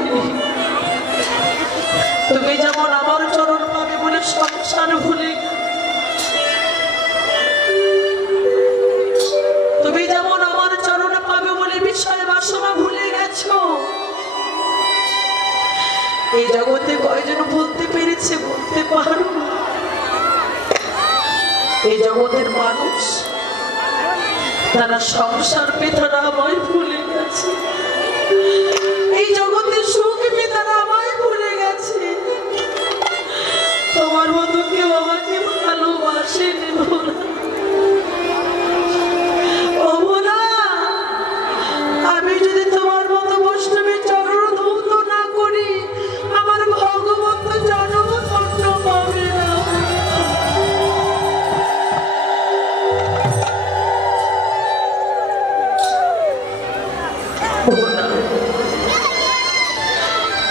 পারিনি। তুমি যেমন আমার চরণ পাবে বলে সংসার ভুলে, তুমি যেমন আমার চরণ পাবে বলে বিষয় বাসনা ভুলে গেছো। এই জগতে কয়জন বলতে পেরেছে, বলতে পারো না। এই জগতের মানুষ তারা সংসার পেয়ে তারা আমায় ভুলে গেছে। এই জগতের সুখ পেয়ে তারা আমায় ভুলে গেছে। তোমার মতো কেউ আমাকে ভালোবাসে না। আমি যদি তোমার মতো বৈষ্ণবের চরণ ধৌত না করি, আমার ভগবন্ত জন্ম ধন্য হবে না।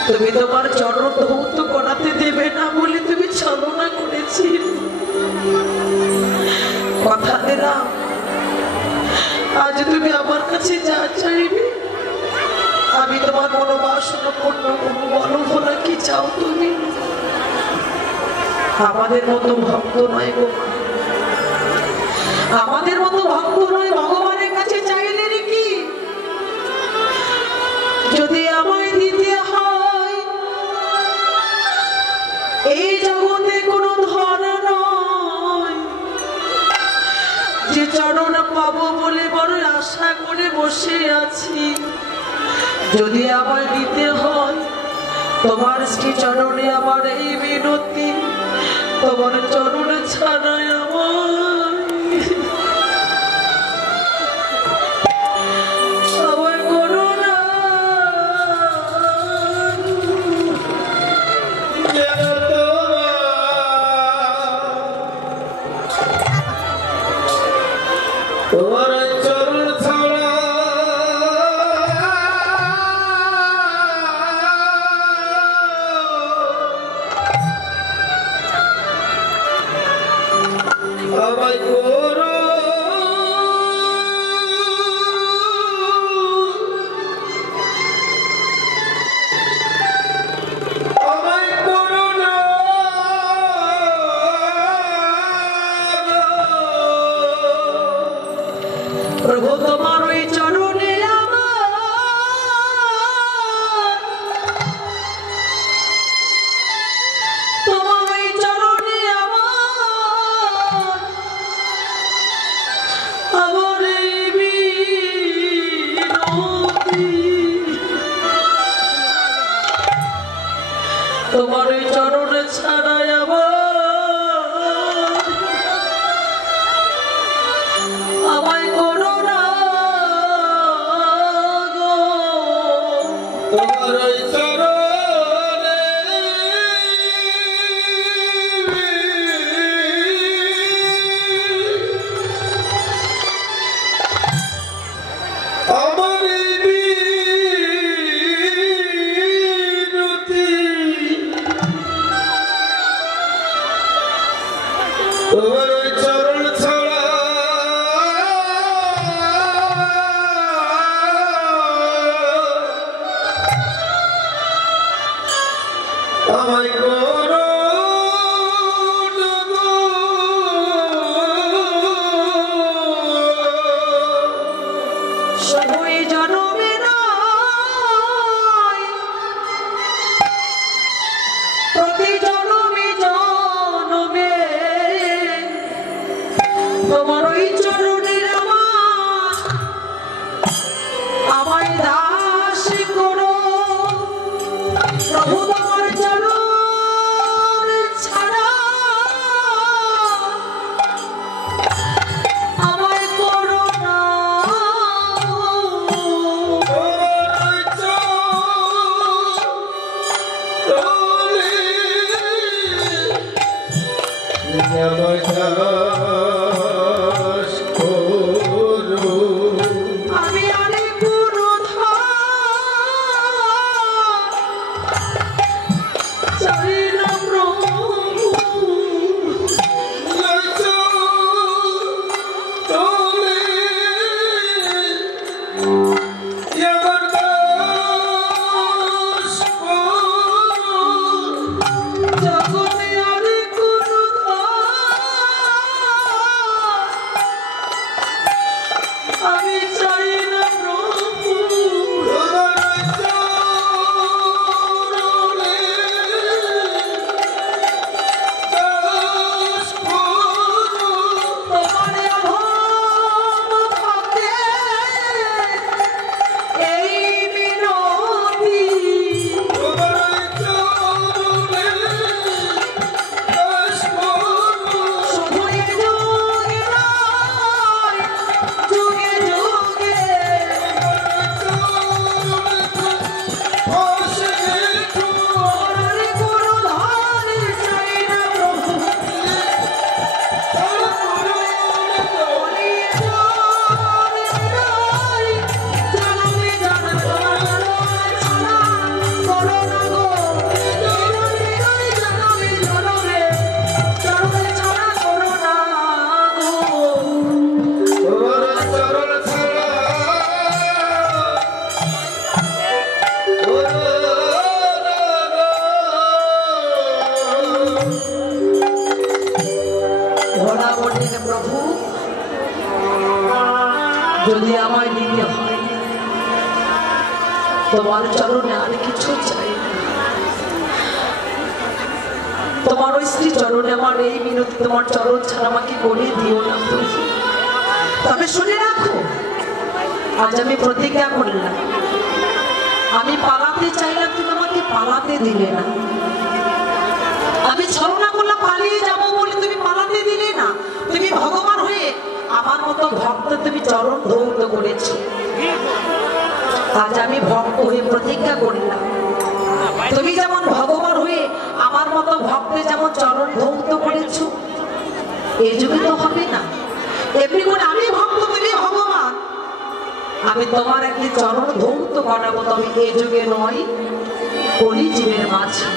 তুমি তোমার চরণ ধৌত করাতে দেবে না বলে তুমি ছলনা করেছি। কথা দিলাম, আজ তুমি আমার কাছে যা চাইবে আমি তোমার মনোবাসনা পূর্ণ করবো। বলো ভোলা কি চাও তুমি? আমাদের মতো ভক্ত নয় গো, আমাদের মতো ভক্ত নয়। ভগবানের কাছে চাইলে কি যদি আমায় দিতে হয়, এই জগতে কোনো ধন নয় যে চরণ পাবো বলে বড় আশা করে বসে আছি। যদি আমায় দিতে হয় তোমার শ্রী চরণে আমার এই বিনতি, তোমার চরণে ছাড়াই আমার করো না। তোমার চরণ ছাড়া আমায় করো না। প্রভু তোমার ওই চরণে তোমার ওই চরণে আমার এই বিনতি, তোমার ওই চরণে ছাড়াই আমায় করো না গো। তোমার ওই চরণে আমার বিনতি, তোমার ওই চরণ ছাড়া তোমার চরণে আর কিছু চাই না। তোমার ওই শ্রী চরণে আমার এই মিনতি, তোমার চরণ ছাড়া আমাকে গড়িয়ে দিও না প্রভু। তবে শুনে রাখো, আজ আমি প্রতিজ্ঞা করলাম, আমি পালাতে চাইলাম, তুমি আমাকে পালাতে দিলে না। আমি ছলনা করলাম পালিয়ে যাবো বলে, তুমি পালাতে দিলে না। তুমি ভগবান হয়ে আমার মতো ভক্ত তুমি চরণ ধৌত করেছো। আজ আমি ভক্ত হয়ে প্রতিজ্ঞা করলাম, তুমি যেমন ভগবান হয়ে আমার মতো ভক্তের যেমন চরণ ধৌত করেছো, এই যুগে তো হবে না। এমনি করে আমি ভক্ত, তুমি ভগবান, আমি তোমার একটি চরণ ধৌত করাবো, তবে এই যুগে নয়, কলি জীবের মাঝে।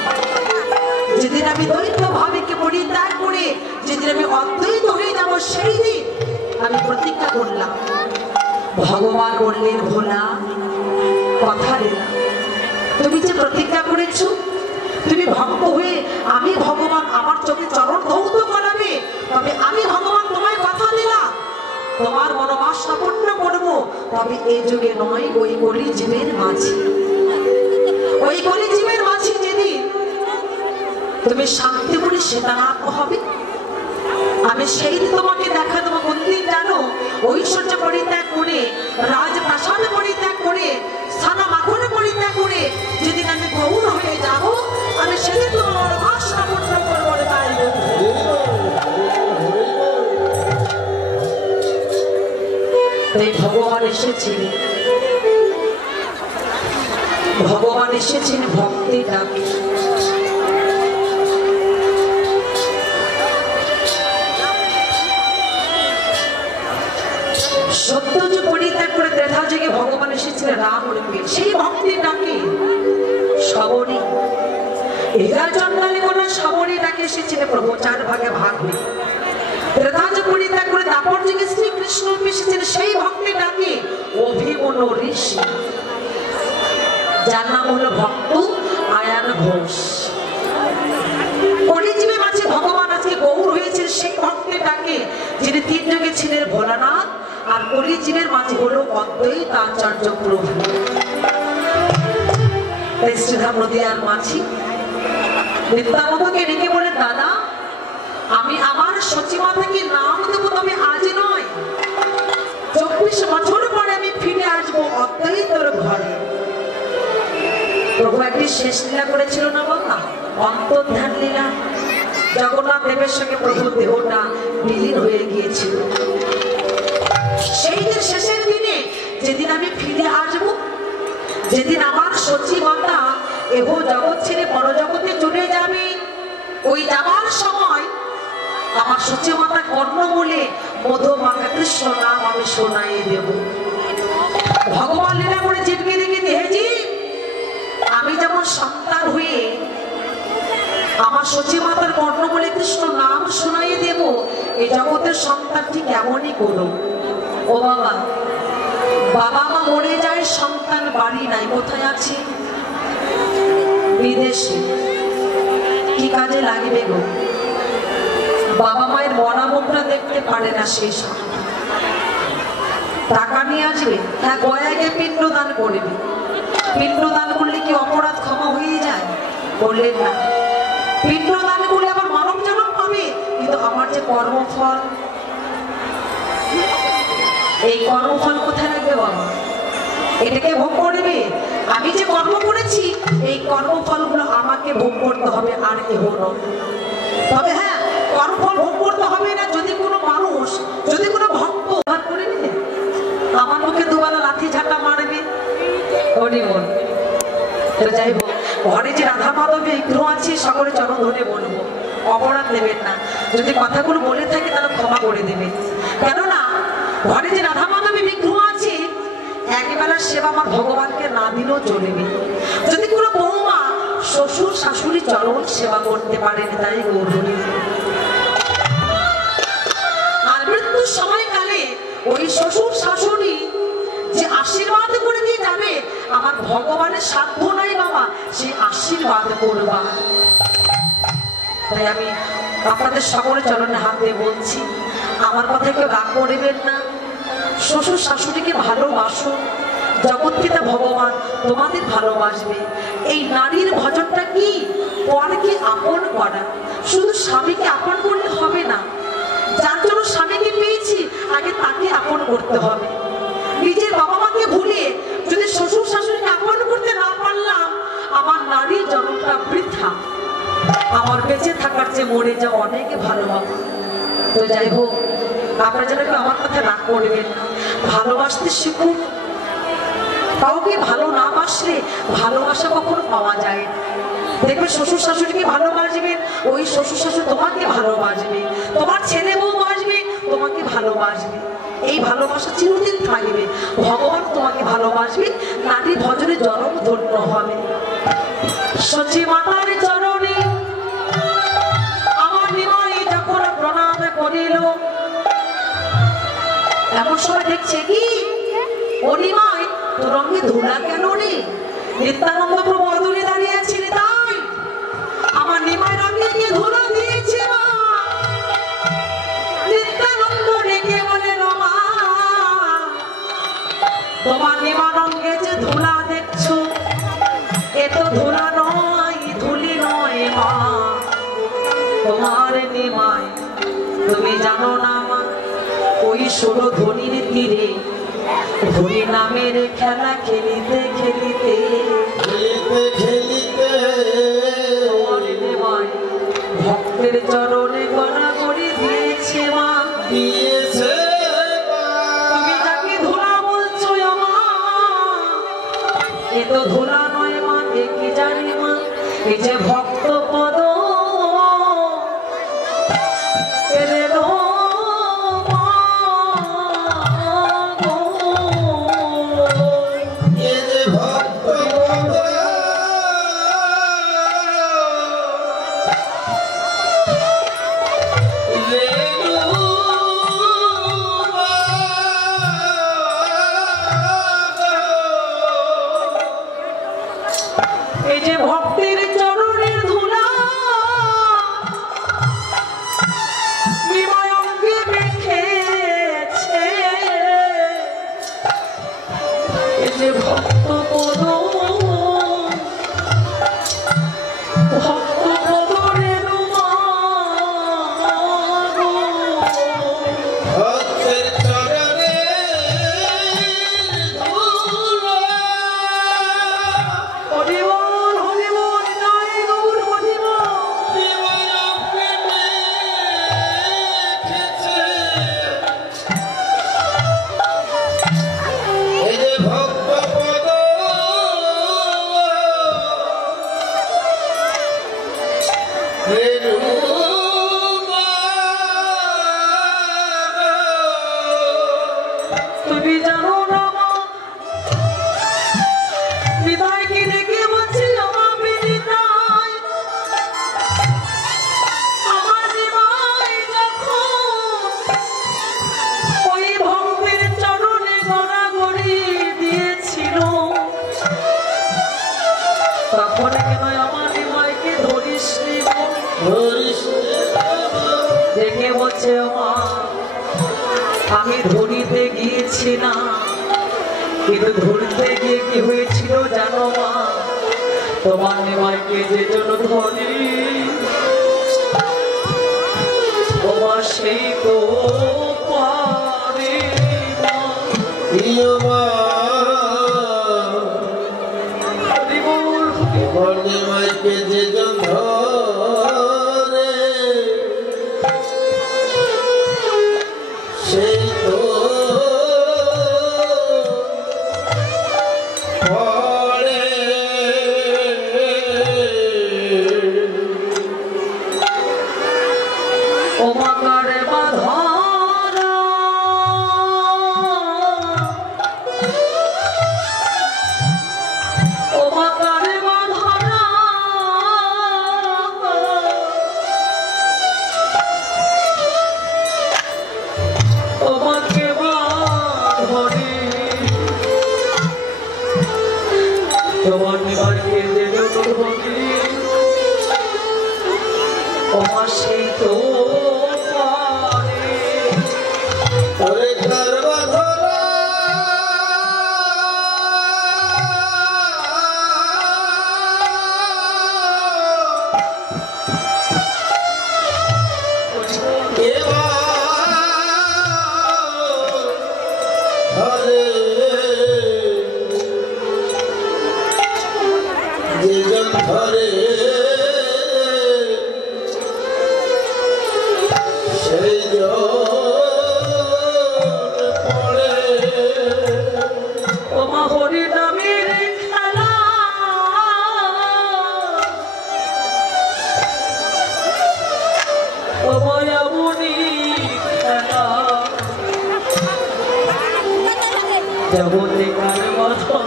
যেদিন আমি দ্বৈত ভাবেকে পরিত্যাগ করে যেদিন আমি অদ্বৈত হয়ে যাব, সেই দিন আমি প্রতিজ্ঞা করলাম, ভগবান বললেন ভোলা কথা দিলাম, তুমি যে প্রতিজ্ঞা করেছো তুমি ভক্ত হয়ে আমি ভগবান আমার চোখে চরণ ধৌত করাবে, তবে আমি ভগবান তোমায় কথা দিলাম তোমার মনোবাসনা পূর্ণ করবো, তবে এই যুগে নয়, ওই কলি জীবের মাঝে। ওই কলি জীবের মাঝে যেদিন তুমি শান্তি করে সীতানাথ হবে, আমি সেই দিন তোমাকে দেখা দেবো। কোন দিন জানো? ঐশ্বর্য পরিত্যাগ করে, রাজপ্রাসাদ পরিত্যাগ করে, স্থানা মাখন পরিত্যাগ করে যেদিন আমি গৌর হয়ে যাব, আমি সেদিন তোমার বাসনা পূর্ণ করবো। তাই তাই ভগবান এসেছেন, ভগবান এসেছেন ভক্তি ডাকে। সত্যযুগ পরিত্যাগ করে ত্রেতা যুগে ভগবান এসেছিলেন রাম রূপে, সেই ভক্তি ডাকে সবরী। এরা চন্ডালী কোন সবরী ডাকে এসেছিলেন প্রভু, 4 ভাগে ভাগ হয়ে। ত্রেতা যুগ পরিত্যাগ করে দাপর যুগে শ্রীকৃষ্ণ রূপে এসেছিলেন, সেই ভক্তি ডাকে অভিমন্য ঋষি, যার নাম হলো ভক্ত আয়ান ঘোষ। কলিযুগে মাঝে ভগবান আজকে গৌর হয়েছেন, সেই ভক্তি ডাকে যিনি 3 যুগে ছিলেন ভোলানাথ, আর কলিযুগের মাঝে হলো অদ্বৈত আচার্য প্রভু। শ্রীধাম নদিয়ার মাঝি নিত্যানন্দকে ডেকে বলে, দাদা আমি আমার সচিমাতাকে নাম দেবো, তবে আজ নয়, 24 বছর পরে আমি ফিরে আসবো অদ্বৈতর ঘরে। প্রভু একটি শেষ লীলা করেছিল না বাবা, অন্তর্ধান লীলা। জগন্নাথ দেবের সঙ্গে প্রভুর দেহটা বিলীন হয়ে গিয়েছিল। সেই দিন শেষের দিনে যেদিন আমি ফিরে আসবো, যেদিন আমার সচিমাতা এহ জগৎ ছেড়ে পরজগতে চলে যাবে, ওই যাবার সময় আমার সচিমাতা কর্ণমূলে মধু মাখা কৃষ্ণ নাম আমি শোনাই দেব। ভগবান লীলা করে জীবকে দেখে দিয়েছি, আমি যেমন সন্তান হয়ে আমার সচিমাতার কর্ণমূলে কৃষ্ণ নাম শোনাই দেব, এই জগতের সন্তান ঠিক এমনই করো। ও বাবা, বাবা মা মরে যায়, সন্তান বাড়ি নাই, কোথায় আছে? বিদেশে। কি কাজে লাগবে গো? বাবা মায়ের মরা মুখটা দেখতে পারে না, শেষ টাকা নিয়ে আসবে, হ্যাঁ গয়াকে পিণ্ডদান করবে। পিণ্ডদান করলে কি অপরাধ ক্ষমা হয়ে যায়? বললেন না, পিণ্ডদান করলে আবার মানব জন্ম পাবে, কিন্তু আমার যে কর্মফল, এই কর্মফল কোথায় রাখবে বাবা? এটাকে ভোগ করবে। আমি যে কর্ম করেছি এই কর্মফলগুলো আমাকে ভোগ করতে হবে, আর কেহ নয়। তবে হ্যাঁ, কর্মফল ভোগ করতে হবে না যদি কোনো মানুষ, যদি কোনো ভক্ত করে নেবে, আমার মুখে দুবেলা লাঠি ঝাঁটা মারবে। তো যাই হোক, ঘরে যে রাধা মাধব বিগ্রহ আছে সকলে চরণ ধরে বলবো, অপরাধ দেবেন না। যদি কথাগুলো বলে থাকে তাহলে ক্ষমা করে দেবে। কেননা ঘরে যে রাধা মাধবী বিগ্রহ আছে, একবেলার সেবা আমার ভগবানকে না দিলেও চলবে। যদি কোনো বৌমা শ্বশুর শাশুড়ি চরণ সেবা করতে পারেন, তাই গৌরী। আর মৃত্যুর সময়কালে ওই শ্বশুর শাশুড়ি যে আশীর্বাদ করে দিয়ে যাবে, আমার ভগবানের সাধ্য নাই বাবা সেই আশীর্বাদ করবা। তাই আমি আপনাদের সকলের চরণে হাত দিয়ে বলছি, আমার কথা কেউ রাগ করবেন না। শ্বশুর শাশুড়িকে ভালোবাসো, জগৎ পিতা ভগবান তোমাদের ভালোবাসবে। এই নারীর ভজনটা কি? পরকে আপন করা। শুধু স্বামীকে আপন করলে হবে না, যার জন্য স্বামীকে পেয়েছি আগে তাকে আপন করতে হবে। নিজের বাবা মাকে ভুলে যদি শ্বশুর শাশুড়িকে আপন করতে না পারলাম, আমার নারীর জন্মটা বৃথা। আমার বেঁচে থাকার চেয়ে মরে যাওয়া অনেক ভালো বাবা। তো যাই হোক, আপনারা যেন আমার কথা রাগ করবেন না, ভালোবাসতে শিখুন। কাউকে ভালো না বাসলে ভালোবাসা কখনো পাওয়া যায় না। দেখবে শ্বশুর শাশুড়িকে ভালোবাসবেন, ওই শ্বশুর শাশুড়ি তোমাকে ভালোবাসবে, তোমার ছেলে বউ বাসবে, তোমাকে ভালোবাসবে। এই ভালোবাসা চিরদিন থাকবে, ভগবান তোমাকে ভালোবাসবে, নারী ভজনে জনম ধন্য হবে। সচি মাতার চরণে আমার নিমাই যখন প্রণাম করিল, এমন সময় দেখছে কি ও নিমাই তোর রঙে ধুলা কেন রে? নিত্যানন্দ প্রভু অদূরে দাঁড়িয়ে আছিলে, তাই আমার নিমাই রঙে গিয়ে ধুলা দিয়েছে। মা নিত্যানন্দ রেখে বলে মা, তোমার নিমা রঙে যে ধুলা দেখছো, এ তো ধুলা নয়, ধুলি নয় মা। তোমার নিমাই তুমি জানো না মা, ওই ষোলো ধনির তীরে ধনি নামের খেলা খেলিতে খেলিতে ভক্তের চরণে গড়া করে দিয়েছে মা। তুমি যাকে ধুলা বলছো মা, এ তো ধুলা নয় মা, দেখে জানি মা, এই যে ভক্ত পদ দেখে বলছে মা, আমি ধরিতে গিয়েছিলাম, কিন্তু ধরতে গিয়ে কি হয়েছিল জানো মা? তোমার নিমাইকে যে জন্য ধরি তোমার সেই তো পারে নিমাইকে যে জন ধরে সেই তো পড়ে। ও মাকারে বাধা তোমার নিবাইকে যে যত ভোগী তোমার সেই তো পারে। যেজন ধরে সেই পড়ে ওমা হরি নামের খেলা ওমা এমনি খেলা জগতে কার মাথা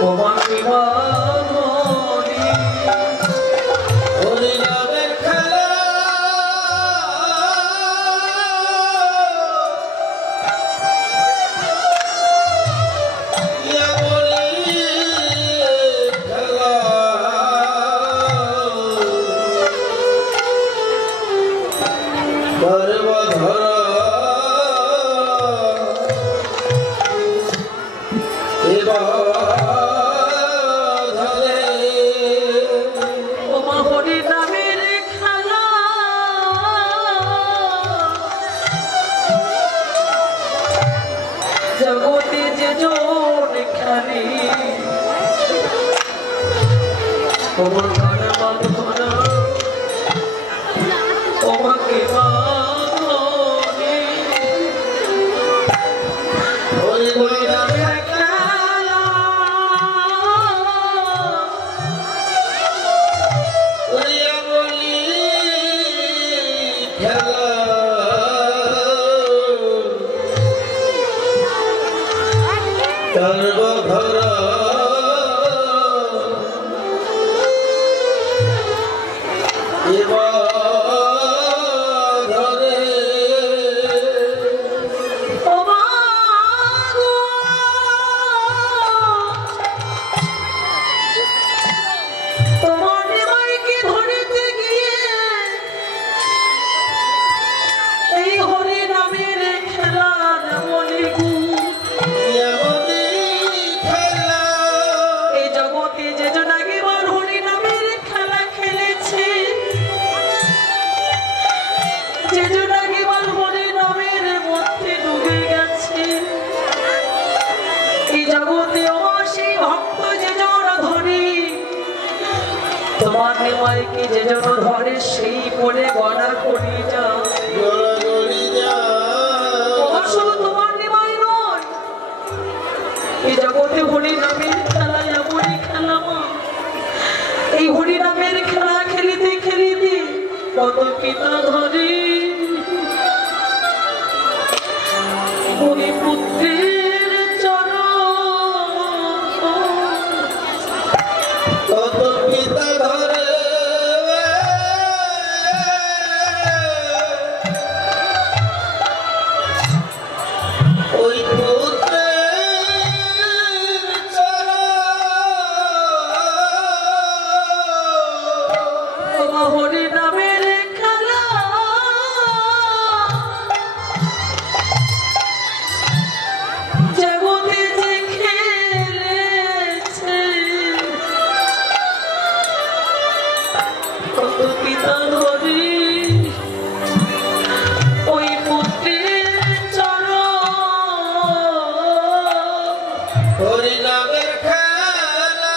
ওমা বিমানি হরি নামের খেলা ওমা হরি নামের খেলা জগতে যে জন খেলে ওমা ঘর বাঁধনা ওমাকে বাঁধনে হরি হরি নামের খেলা হরিয়া বলি খেলা সর্বধরা ধরে ওমা গো তোমার নিমাইকে ধরিতে গিয়ে এই হরি নামের খেলা বলি গু খেলা এই জগতে যে জন আগেবার হরি নামের খেলা খেলেছে যে জন আগেবার হরি নামের মধ্যে ডুবে গেছে এই জগতে আমার সেই ভক্ত যে জন ধরে তোমার নিমাইকে যে জন ধরে সেই বলে গড়া করি যাও গড়াগড়ি যা তোমার শুধু তোমার নিমাই নয় এই জগতে হরি নামের খেলা এমনই খেলা মা এই হরি নামের খেলা খেলিতে খেলিতে কত পিতা ধরে হরি পুত্রের চরণ কত পিতা ধরে ওই পুত্রের চরণ হরি নামের খেলা জগতে যে খেলেছে কত পিতা ধরে ওই পুত্রের চরণ হরি নামের খেলা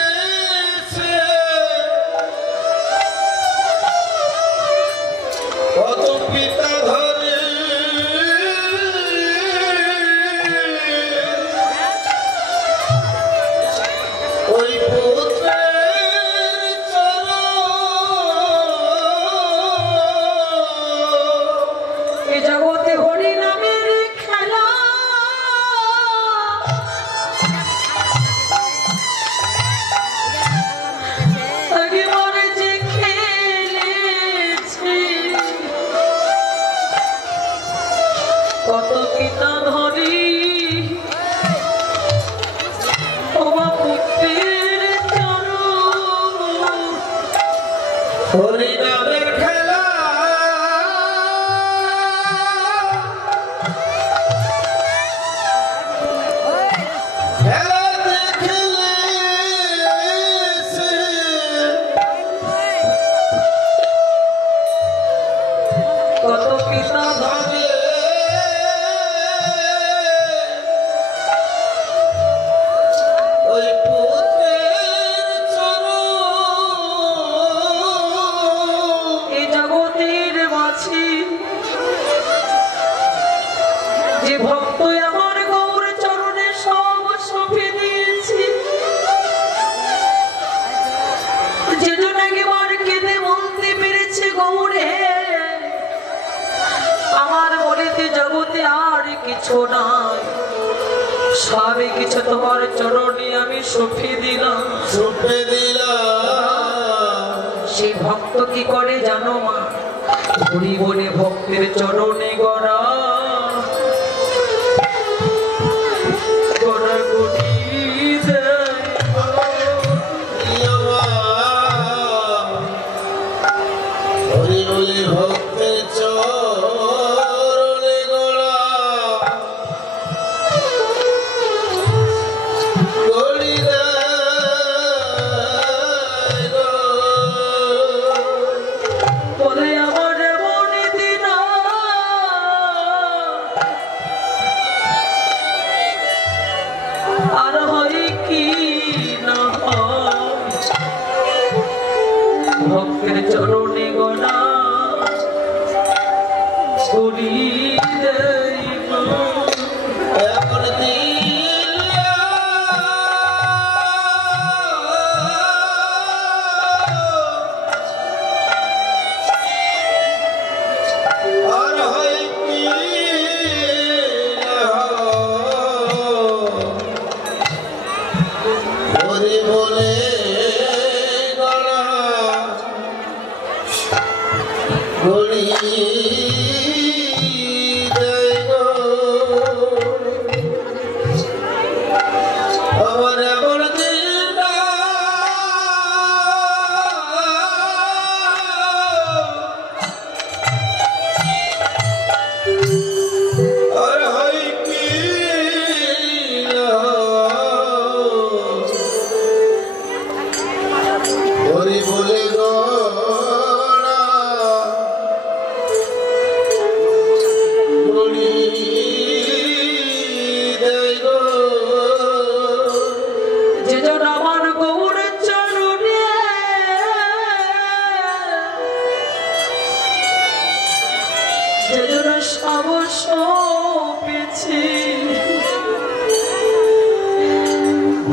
দেখলেছে কত পিতা ধরে ওই পুত্রের চরণ এ জগতে হরি নামের খেলা আগেবারে যে খেলেছে কত পিতা ধরি ওমা পুত্রের চরণ হরি নামের খেলা খেলা দেখলেছে যেজন একবার কেঁদে বলতে পেরেছে গৌরে আমার বলিতে জগতে আর কিছু নাই, সবই কিছু তোমার চরণে আমি সঁপে দিলাম। সেই ভক্ত কি করে জানো মা, হরি বলে ভক্তের চরণে গড়া ভক্তের চরণে গড়া করি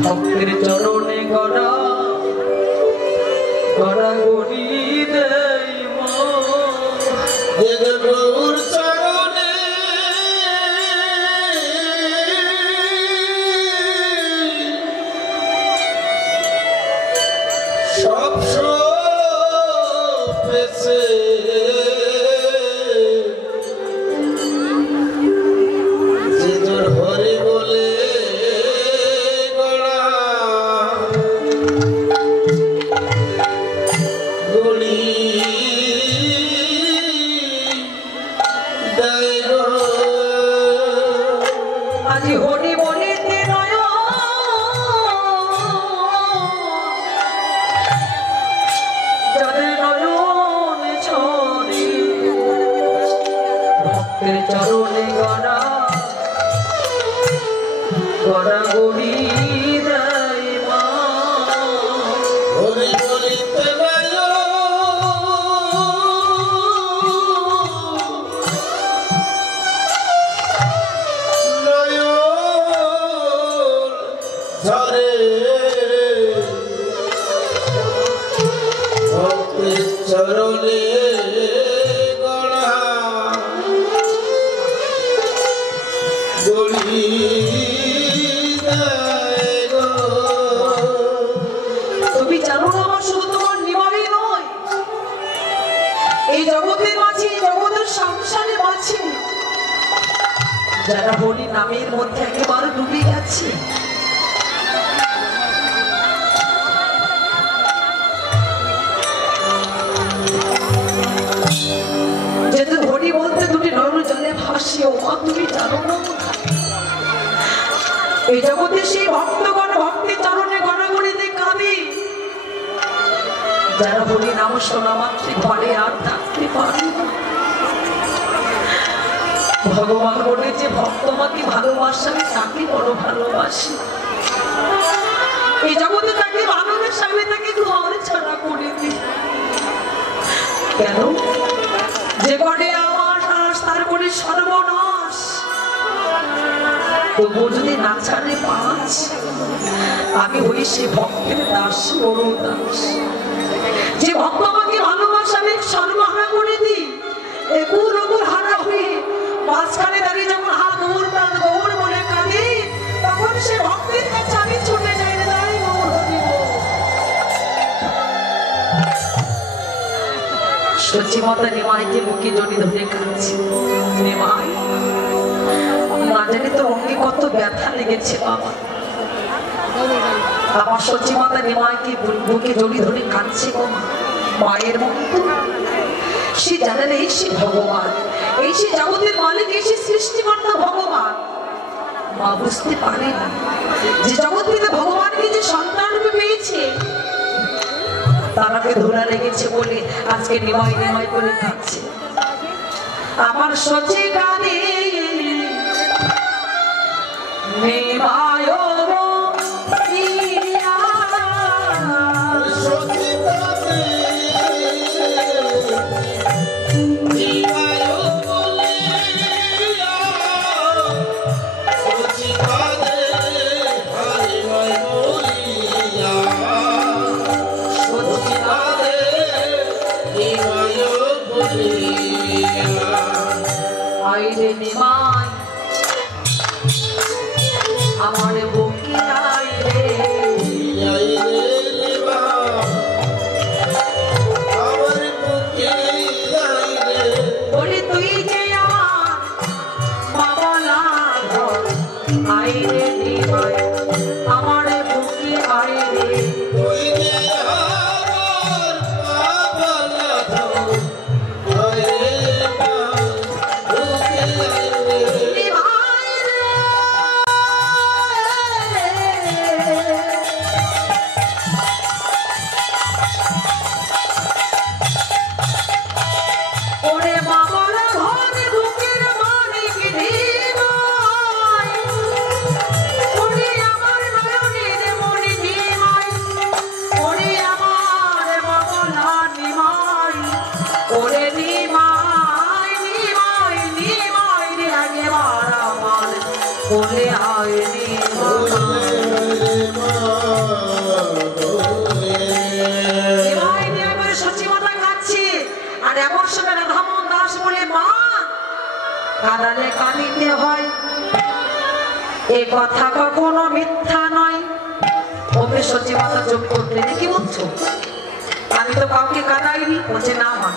ভক্তের চরণে গড়া গড়া গড়ি দেই গৌর চরণে সব পেছে আজি হরি বলিতে নয় যাদের নয়ন ছড়ি ভক্তের চরণে গড়া গড়া গড়ি দেয় মা হরি বলিতে চরণে গড়া গড়ি তুমি জানো না আমার শুধু তোমার নিমাবি নয়, এই জগতের মাঝে জগতের সংসারে মাঝে যারা হরি নামের মধ্যে একেবারে ডুবে গেছে, যেহেতু হরি বলতে দুটি নর জলে ভাসি, ও মা তুমি জানো না এই জগতে সেই ভক্তগণ ভক্তি চরণে গণগণিতে কাঁদে, যারা হরি নাম শোনা মাত্রে ঘরে আর থাকতে পারে না। ভগবান বলে যে ভক্ত আমাকে ভালোবাসে আমি তাকে বড় ভালোবাসি, এই জগতে তাকে ভালোবাসে আমি তাকে ঘর ছাড়া করে দিই। কেন? যে করে আমার নাশ তার করে সর্বনাশ, তবু যদি না ছাড়ে পাঁচ আমি হই সে ভক্তের দাস বড় দাস। যে ভক্ত আমাকে ভালোবাসে আমি সর্বহারা করে দিই, একুল ওকুল হারা হয়ে মাঝখানে দাঁড়িয়ে যখন হা গৌর প্রাণ গৌর বলে কাঁদে, তখন সে ভক্তের কাছে আমি ছুটে যাই রে দাঁড়ি গৌর হরি বল। সচি মাতা নিমাইকে বুকে জড়িয়ে ধরে কাঁদছে। নিমাই, না জানি তোর অঙ্গে কত ব্যথা লেগেছে বাবা। আমার সচি মাতা নিমাইকে বুকে জড়িয়ে ধরে কাঁদছে গো মা। মায়ের মতো সে জানেন এই সে ভগবান, এই সে জগতের মালিক, এই সে সৃষ্টিকর্তা ভগবান। মা বুঝতে পারে না যে জগৎ পিতা ভগবানকে যে সন্তান রূপে পেয়েছে, তারাকে ধরা লেগেছে বলে আজকে নিমাই নিমাই করে কাঁদছে। আমার সচি গানে নিমায় আইরে নিমাই আমার বুকে আইরে, বলি তুই যে আমার বাবা লাগর। আইরে নিমাই আমার বুকে আইরে, বলে আয়নি সচি মাতা কাঁদছে। আর এমন সময় রাধামোহন দাস বলে, মা কাঁদালে কাঁদিতে হয়, এ কথা কখনো মিথ্যা নয়। ওকে সচি মাতা চোখ করতে, কি বলছো? আমি তো কাউকে কাঁদাইনি। বলছে না মা,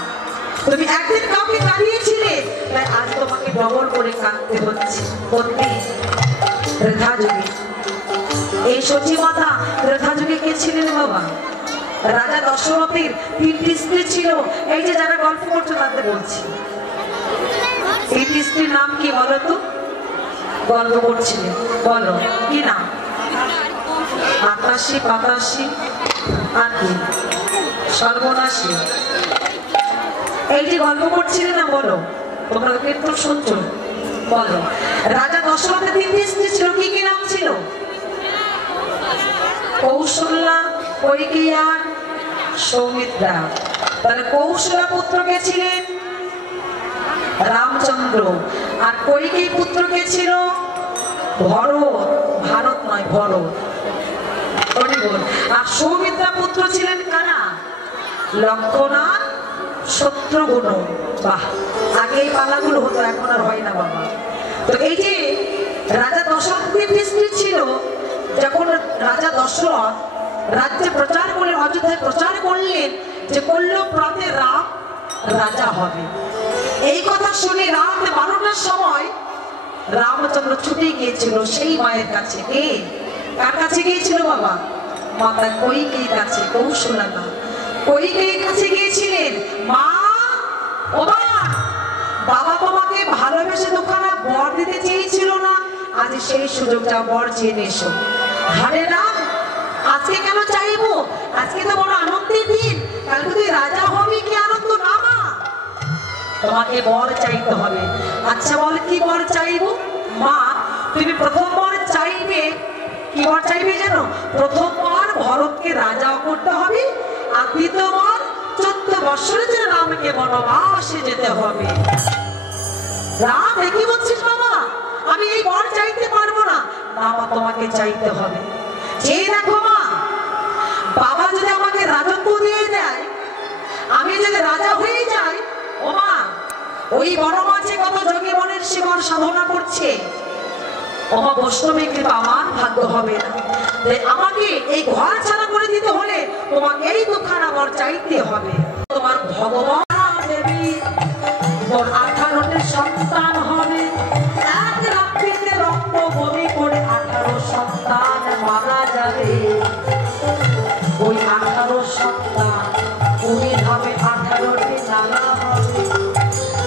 তুমি একদিন কাউকে কাঁদিয়েছিলে, তাই আজ তোমাকে ডবল করে কাঁদতে হচ্ছে। রেখা যুগে এই সচি মাতা রেখা যুগে কে ছিলেন বাবা? রাজা দশরথের 3টি স্ত্রী ছিল। এই যে যারা গল্প করছো তাদের বলছি, 3টি স্ত্রীর নাম কি বলো তো? গল্প করছিলেন, বলো কি নাম? আকাশী, পাতাশী, আর কি সর্বনাশী। এই যে গল্প করছিলেন না, বলো তোমরা কিন্তু শুনছো, বলো। রাজা দশরথের 3টি স্ত্রী ছিল, কি কি নাম ছিল? কৌশল্যা, কৈকেয়ী আর সৌমিত্রা। তাহলে কৌশল্যা পুত্র কে ছিলেন? রামচন্দ্র। আর কৈকেয়ী পুত্র কে ছিল? ভরত। ভারত নয়, ভরত। আর সৌমিত্রা পুত্র ছিলেন কারা? লক্ষণ আর শত্রুঘ্ন। বাহ, আগে এই পালাগুলো হতো, এখন আর হয় না বাবা। তো এই যে রাজা দশরথের স্ত্রী ছিল, যখন রাজা দশরথ রাজ্যে প্রচার করলেন, অযোধ্যায় প্রচার করলেন যে করল প্রাতে রাম রাজা হবে, এই কথা শুনে রাত 12টার সময় রামচন্দ্র ছুটে গিয়েছিল সেই মায়ের কাছে। কে কার কাছে গিয়েছিল বাবা? মাতা কৈকেয়ীর কাছে। কৌশল্যা না, কৈকেয়ীর কাছে গিয়েছিলেন। মা, ও মা, বাবা তোমাকে ভালোবেসে দুখানা বর দিতে চেয়েছিল না, আজ সেই সুযোগটা, বর চেয়ে এসো। আরে রাম, আজকে কেন চাইবো? আজকে তো বড় আনন্দের দিন, কালকে তুই রাজা হবি, কি আনন্দ না মা? তোমাকে বর চাইতে হবে। আচ্ছা বল, কি বর চাইবো? মা, তুমি প্রথম বর চাইবে, কি বর চাইবে জানো? প্রথম বর ভরতকে রাজা করতে হবে, আর দ্বিতীয় বর 14 বছরের জন্য রামকে বনবাসে যেতে হবে। রাম, কি বলছিস বাবা? আমি এই বর চাইতে পারবো না। না মা, তোমাকে চাইতে হবে। চেয়ে দেখো মা, বাবা যদি আমাকে রাজত্ব দিয়ে দেয়, ওই বনমাঝে কত যোগী মনের শিবন সাধনা করছে, অমা বৈষ্ণবী কৃপা আমার ভাগ্য হবে না। আমাকে এই ঘর ছাড়া করে দিতে হলে তোমাকে এই দুঃখানা বর চাইতে হবে। তোমার ভগবান দেবী তোর 18টি সন্তান হবে, এক রাত্রিতে রক্ত বমি করে 18 সন্তান মারা যাবে। ওই 18 সন্তান পুরী ধামে 18টি নালা হবে,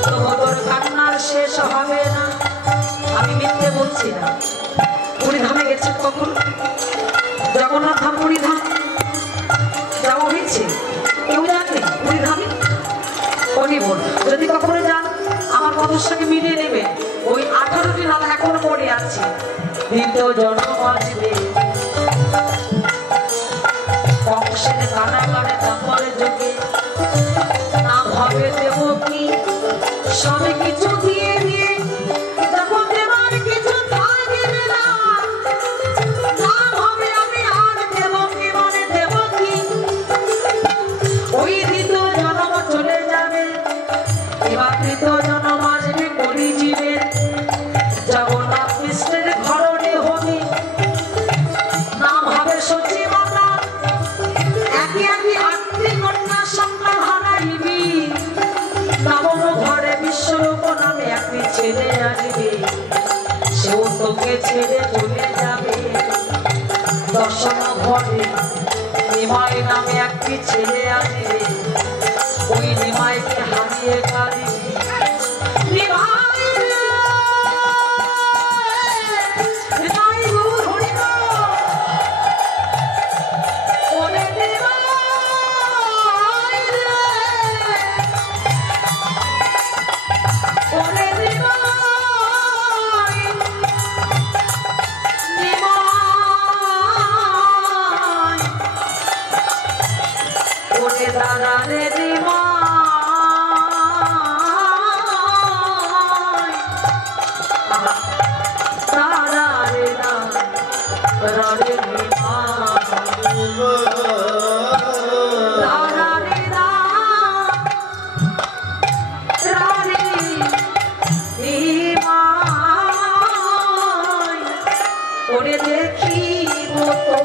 তবু তোর কান্নার শেষ হবে না। আমি মিথ্যে বলছি না। পুরী ধামে গেছে কখন? জগন্নাথ ধাম পুরী ধাম যাওয়া হয়েছে? কেউ জানে পুরী ধামে? উনি বল যদি কখনো যান আমার কথার সঙ্গে মিলিয়ে নেবে। ওই 18টি নালা এখনো পড়ে আছে। দ্বিতীয় জন্ম আসবে কংসের কারাগারে তারপরে যোগে নাম হবে দেবকী। সবে কিছু দিয়ে দিয়ে যখন দেবার কিছু থাকবে না, নাম হবে আমি আর দেবকী মানে দেবকী। ওই দ্বিতীয় জন্ম চলে যাবে, এবার তৃতীয় জন্ম আসবে কলিজীবের। জগন্নাথ কৃষ্ণের ঘরণে হবে, নাম হবে সচিবতা। একে একে 8টি কন্যা সন্তান হারাইবি, নবম ঘরে বিশ্বরূপ নামে একটি ছেলে আসবে, সেও তোকে ছেড়ে চলে যাবে। দশম ঘরে নিমাই নামে একটি ছেলে আসবে, ওই নিমাইকে হারিয়ে কাঁদিবি। নিমাই নিমাই গৌর হরিণ ওরে নিমাই রে, ওরে নিমাই নিমাই ওরে দাদা রে নিমাই দাদা রে দাদা রে নিমাই দাদা রে দাদা রে নিমাই ওরে দেখিব তো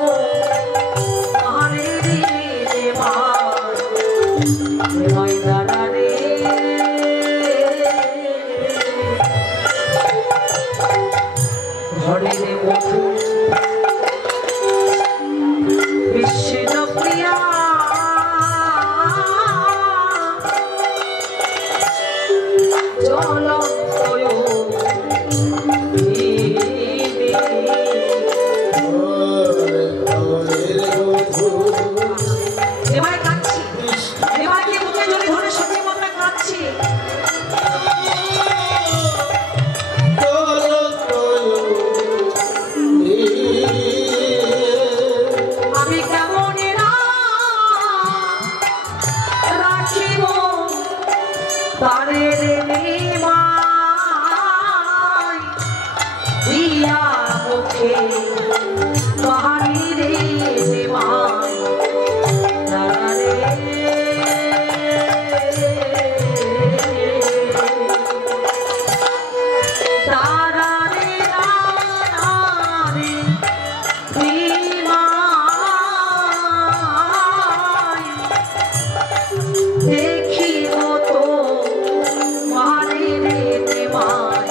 আরে রে নিমাই নিমাই দাদা রে। ঘরে রে বধূ বিষ্ণুপ্রিয়া, জ্বলন্তয় দিবে। নিমাই কাঁদছি, নিমাইকে বুকে জড়ি ধরে সত্যি মনে কাঁদছি। আমি কেমন রাখিব তারে রে নিমাই, দিয়া মুখে বাহারি রে নিমাই দাদা রে। দাদা রে দাদা রে নিমাই দেখিব তো মারে রে নিমাই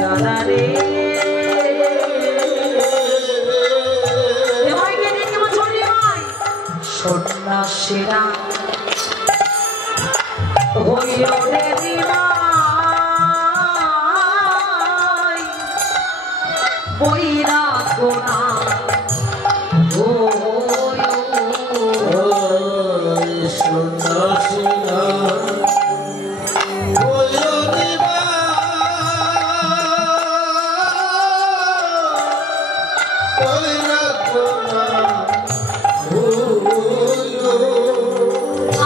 দাদা রে। নিমাইকে দেখিব নিমাই সন্ন্যাসীরা হইল রে নিমাই বৈরাগ্য না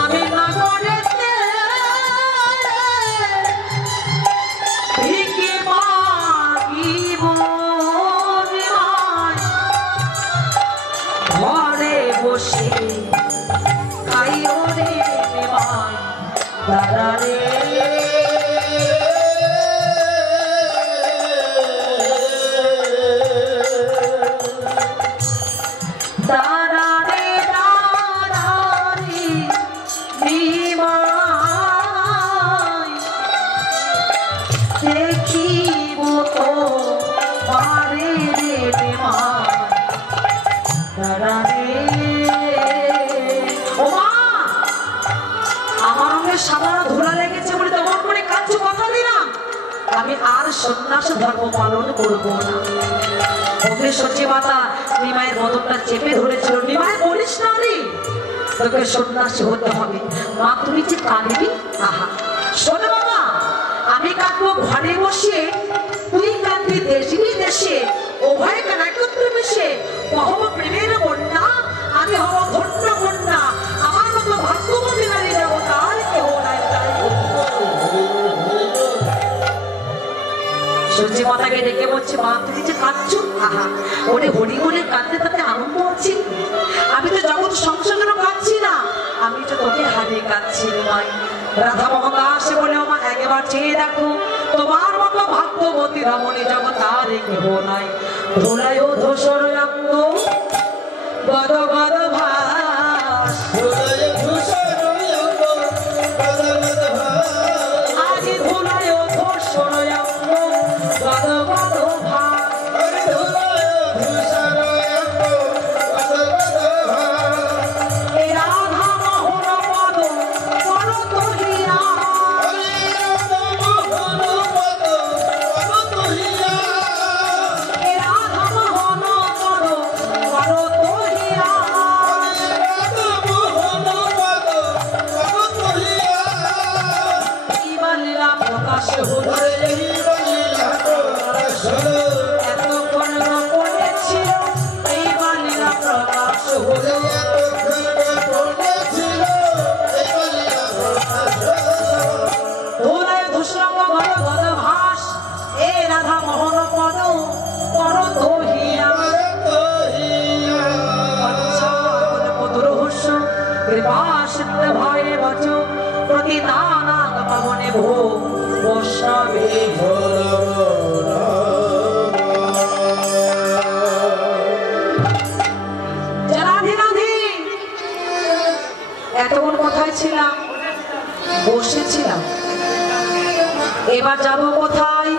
আমি নগরেতে ভিকে মাগিব নিমাই, ঘরে বসে খাইও রে নিমাই দাদা রে। আর সন্ন্যাস ধর্ম পালন করবো না। ওকে সচি মাতা নিমায়ের বদনটা চেপে ধরেছিল, নিমায় বলিস না রে, তোকে সন্ন্যাসী হতে হবে। মা তুমি যে কাঁদবি, আহা শোন বাবা, আমি কাঁদবো ঘরে বসে, তুই কাঁদবি দেশ বিদেশে, উভয় একত্রে মিশে হব প্রেমের বন্যা, আমি হব ধন্য কন্যা, আমার মতো ভাগ্যবতী নারী জগতার কেউ নাই। সূর্য মাতাকে ডেকে বলছে, মা তুমি যে কাঁদছো, আহা ওরে হরি বলে কাঁদতে তাতে আনন্দ হচ্ছে। আমি তো জগৎ সংসারের কাঁদছি না, আমি তো তোকে হারিয়ে কাঁদছি। মাই রাধা মোহন দাস বলে, মা একবার চেয়ে দেখো, তোমার মতো ভাগ্যবতী রমণী জগৎ আর কেহ নাই। ধুলায় ধূসর অঙ্গ গদ গদ ভাস, আজি ধুলায় ধূসর অঙ্গ গদ গদ ভাস, এতক্ষণ কোথায় ছিলাম? বসেছিলাম। এবার যাব কোথায়?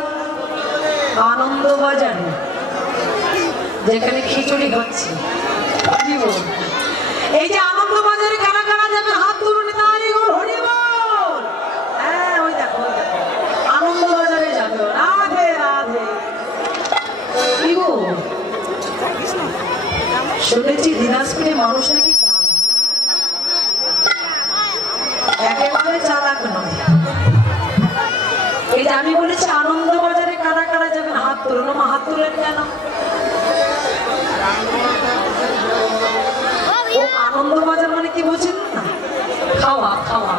আনন্দবাজারে, যেখানে খিচুড়ি হচ্ছে। এই যে আনন্দবাজারে কারা কারা যাবে হাত তুলুন, তাই গো হরি বল। হ্যাঁ ওই দেখো, ওই দেখো আনন্দবাজারে যাবে। রাধে রাধে। কি গো শুনেছি দিনাজপুরে মানুষ নাকি একেবারে চালাক নয়। এই যে আমি বলেছি আনন্দবাজারে কারা কারা যাবেন হাত তুলুন, মা হাত তুলেন কেন? ও আনন্দবাজার মানে কি বলছেন না? খাওয়া খাওয়া,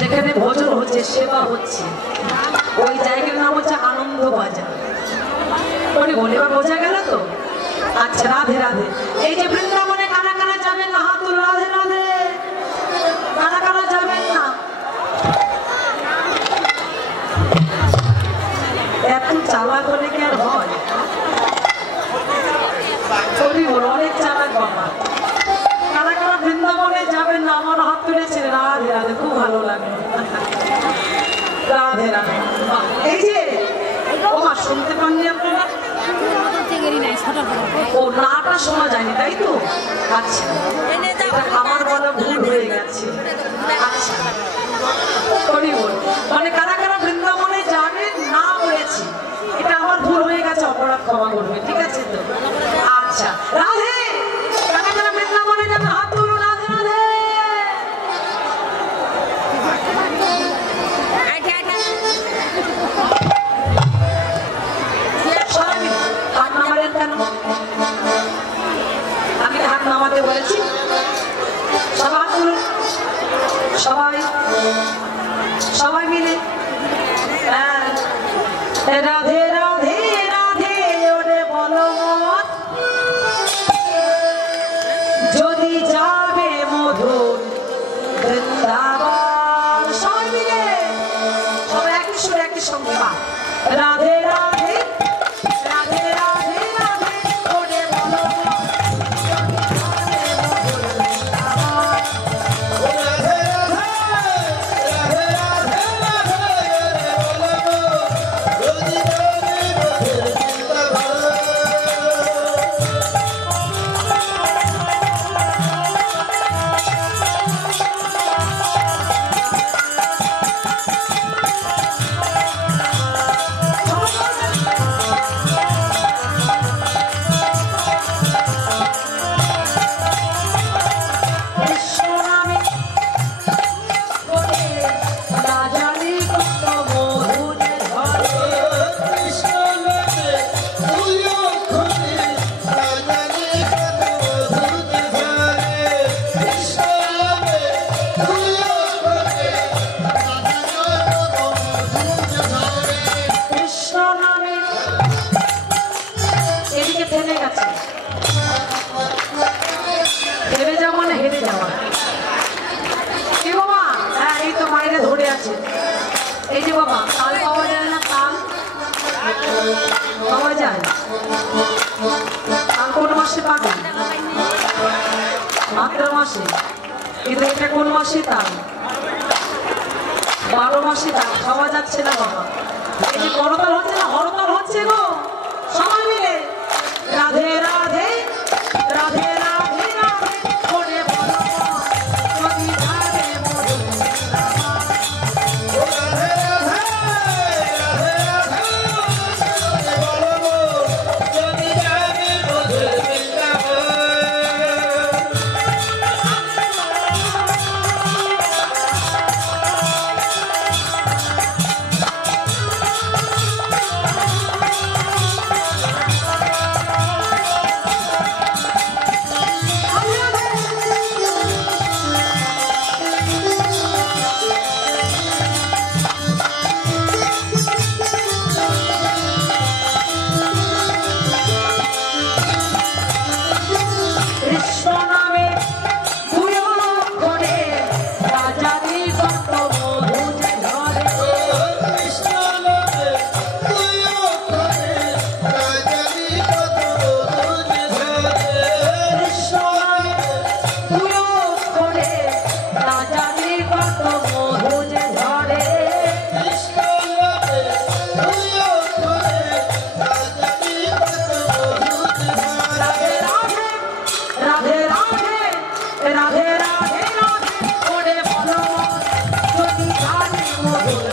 যেখানে ভোজন হচ্ছে, সেবা হচ্ছে, ওই জায়গার নাম হচ্ছে আনন্দবাজার। বলে এবার বোঝা গেল তো? আচ্ছা রাধে রাধে। এই যে বৃন্দাবনে কারা কারা যাবেন না হাত তুলুন। রাধে রাধে। কারা কারা যাবেন না? এত চালাক হলে কি আর হয়? অনেক চালাক বাবা। কারা কারা বৃন্দাবনে যাবেন না আমার হাত তুলেছেন? রাধে রাধে, খুব ভালো লাগে। রাধে রাধে। এই যে ও মা শুনতে পাননি আপনারা? ও নাটা শোনা যায়নি তাই তো? আচ্ছা আমার বলা ভুল হয়ে গেছে। আচ্ছা মানে কারা কারা বৃন্দাবনে যাবেন না বলেছি, এটা আমার ভুল হয়ে গেছে, অপরাধ ক্ষমা করবে, ঠিক আছে তো? আচ্ছা রাধে। কারা কারা বৃন্দাবনে যাবেন হাত তুলুন। রাধে রাধে। হাত নামালেন কেন? আমি হাত নামাতে বলেছি? সবাই হাত তুলুন, সবাই সবাই মিলে। রাধে রাধে রাধে ওরে বলো মত, যদি যাবে মধুর বৃন্দাবন। সবাই মিলে, সবাই একই সুরে একই সঙ্গে। রাধে রাধে রাধে রাধে রাধে ওরে বলো মত, রাধে রাধে রাধে রাধে রাধে আর কোন মাসে পাবে? ভাদ্র মাসে। কিন্তু এটা কোন মাসে তার? 12 মাসে তার খাওয়া যাচ্ছে না বাবা। এই যে করতাল হচ্ছে না, হরতাল হচ্ছে গো সবাই মিলে। রাধে রাধে রাধে রাধে রাধে করে বলো যদি জানে মধুর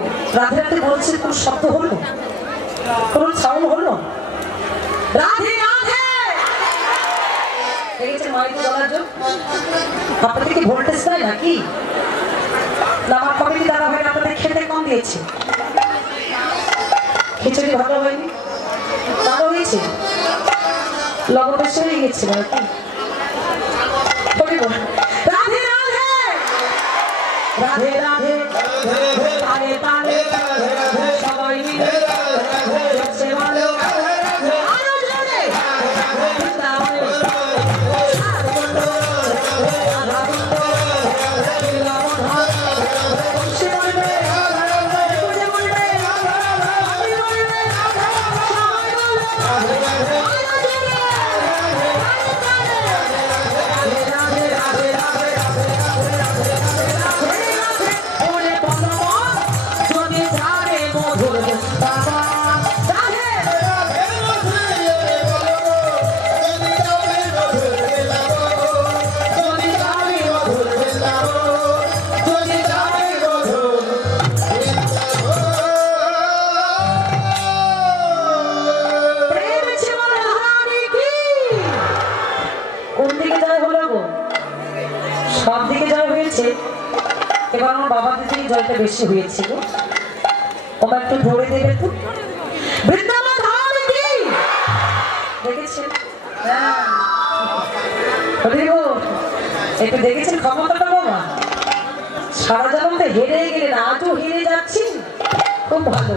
রাধে রাধে বলছে, কোন শব্দ হলো, কোন সাউন্ড হলো? রাধে রাধে দেখেছে মাইক বলার জন্য আপনাদের কি ভোল্টেজ নাই নাকি? আমার কমিটি দ্বারা ভাই আপনাদের খেতে কম দিয়েছে, খিচুড়ি ভালো হয়নি, ভালো হয়েছে, লবণ বেশি হয়ে গেছিল আর কি। রাধে রাধে রাধে রাধে তালে তালে সবাই মিলে জপছে ভালো আরো জোরে বৃন্দাবনে সারকুণ্ড রাধাকুণ্ড লীলাবধান বংশী বলবে পূজা বলবে আমি বলবে সবাই বলবে আরো জোরে রাধে রাধে রাধে রাধে সব দিকে জয় হয়েছে, এবার আমার বাবা দিদির জয়টা বেশি হয়েছে গো। ওমা একটু ধরে দেবে তো, বৃন্দাবন ধাম কি দেখেছেন? হ্যাঁ একটু দেখেছেন ক্ষমতাটা বাবা, সারা জীবন তো হেরে গেলেন, আজও হেরে যাচ্ছেন। খুব ভালো।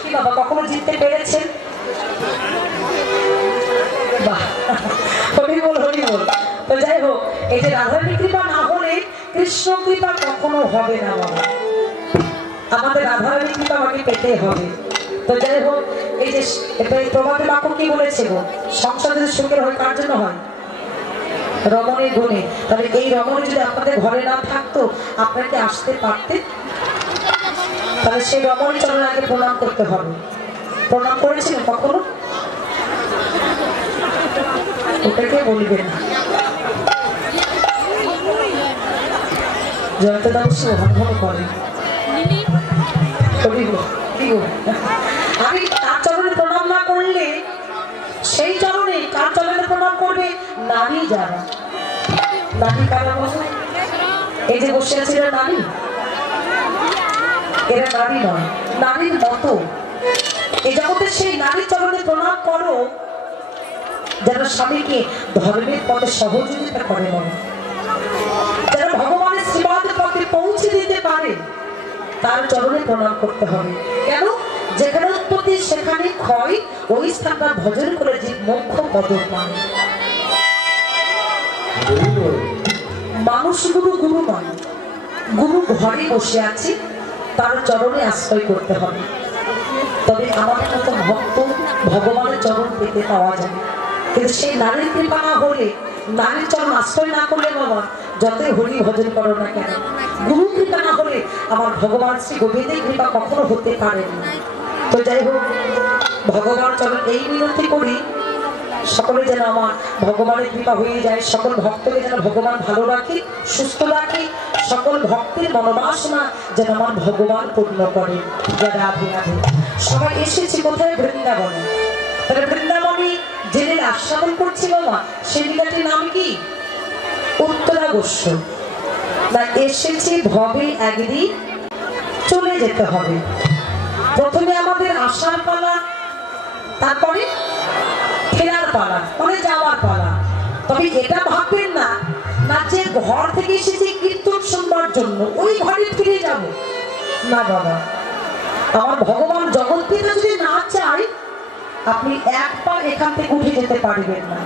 কি বাবা কখনো জিততে পেরেছেন? হরি বল হরি বল। তো যাই হোক, এই যে রাধারানীর কৃপা না হলে কৃষ্ণ কৃপা কখনো হবে না বাবা। আমাদের রাধারানীর কৃপা আমাকে পেতে হবে। তো যাই হোক, এই যে প্রভাতের বাক্য কি বলেছে গো, সংসার যদি সুখের হয় কার জন্য হয়? রমণীর গুণে। তাহলে এই রমণী যদি আপনাদের ঘরে না থাকতো আপনারা কি আসতে পারতেন? তাহলে সেই রমণী চরণে আগে প্রণাম করতে হবে। প্রণাম করেছিলেন কখনো? ওটাকে বলবেন না। জয়ন্তদাবশ্য ভালো করেন। আমি তার চরণে প্রণাম না করলে, সেই চরণে কার চরণে প্রণাম করবে? নারী যারা। নারী কারা বলো? এই যে বসে আছে এরা নারী? এরা নারী নয়, নারীর মতো। এই জগতে সেই নারীর চরণে প্রণাম করো যারা স্বামীকে ধর্মের পথে সহযোগিতা করে, মনে যারা ভগবানের শ্রীবাদের পথে পৌঁছে দিতে পারে, তার চরণে প্রণাম করতে হবে। কেন? যেখানে উৎপত্তি সেখানে ক্ষয়, ওই স্থানটা ভজন করে যে মোক্ষ পদ পায়। মানুষ গুরু গুরু নয়, গুরু ঘরে বসে আছে, তার চরণে আশ্রয় করতে হবে। তবে আমাদের মতো ভক্ত ভগবানের চরণ পেতে পাওয়া যায়। কিন্তু সেই নারীর কৃপা না হলে, নারীর চরণ আশ্রয় না করলে বাবা যতই হরি ভজন করো না কেন, গুরু কৃপা না হলে আমার ভগবান শ্রী গোবিন্দের কৃপা কখনো হতে পারে না। তো যাই হোক, ভগবান চরণ এই মিনতি করি সকলে যেন আমার ভগবানের কৃপা হয়ে যায়, সকল ভক্তকে যেন ভগবান ভালো রাখে, সুস্থ রাখে, সকল ভক্তের মনোবাসনা যেন আমার ভগবান পূর্ণ করে। রাধে রাধে। সবাই এসেছি কোথায়? বৃন্দাবনে। তাহলে বৃন্দাবনে জেনে আস্বাদন করছি বাবা, সেই লীলাটির নাম কি? উত্তরাগস্য। না এসেছি ভবে একদিন চলে যেতে হবে। প্রথমে আমাদের আসার পালা, তারপরে ফেরার পালা, মানে যাওয়ার পালা। তবে এটা ভাববেন না না যে ঘর থেকে এসেছি কীর্তন শুনবার জন্য ওই ঘরে ফিরে যাব না বাবা। আমার ভগবান জগৎ পিতা যদি না চায় আপনি এক পা এখান থেকে উঠে যেতে পারবেন না।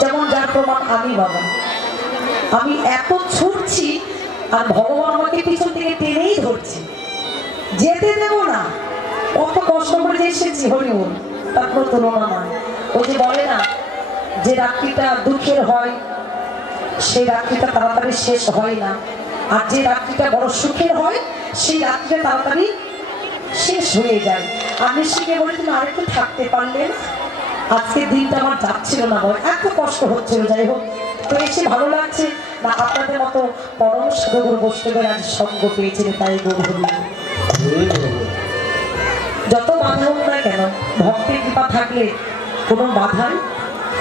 যেমন যার প্রমাণ আমি বাবা, আমি এত ছুটছি আর ভগবান আমাকে পিছন থেকে টেনেই ধরছি, যেতে দেব না। কত কষ্ট করে এসেছি হরিবল, তার কোনো তুলনা নয়। ওই যে বলে না যে রাত্রিটা দুঃখের হয় সেই রাত্রিটা তাড়াতাড়ি শেষ হয় না, আর যে রাত্রিটা বড় সুখের হয় সেই রাত্রিটা তাড়াতাড়ি শেষ হয়ে যায়। আমি শিখে বলি তুমি আরেকটু থাকতে পারলে না, আজকের দিনটা আমার যাচ্ছিল না, বল এত কষ্ট হচ্ছিল। যাই হোক, তো এসে ভালো লাগছে না আপনাদের মতো পরম সাধুগুরু বৈষ্ণবের আজ সঙ্গ পেয়েছিলেন, তাই গৌর। যত বাধা হোক না কেন, ভক্তের কৃপা থাকলে কোনো বাধাই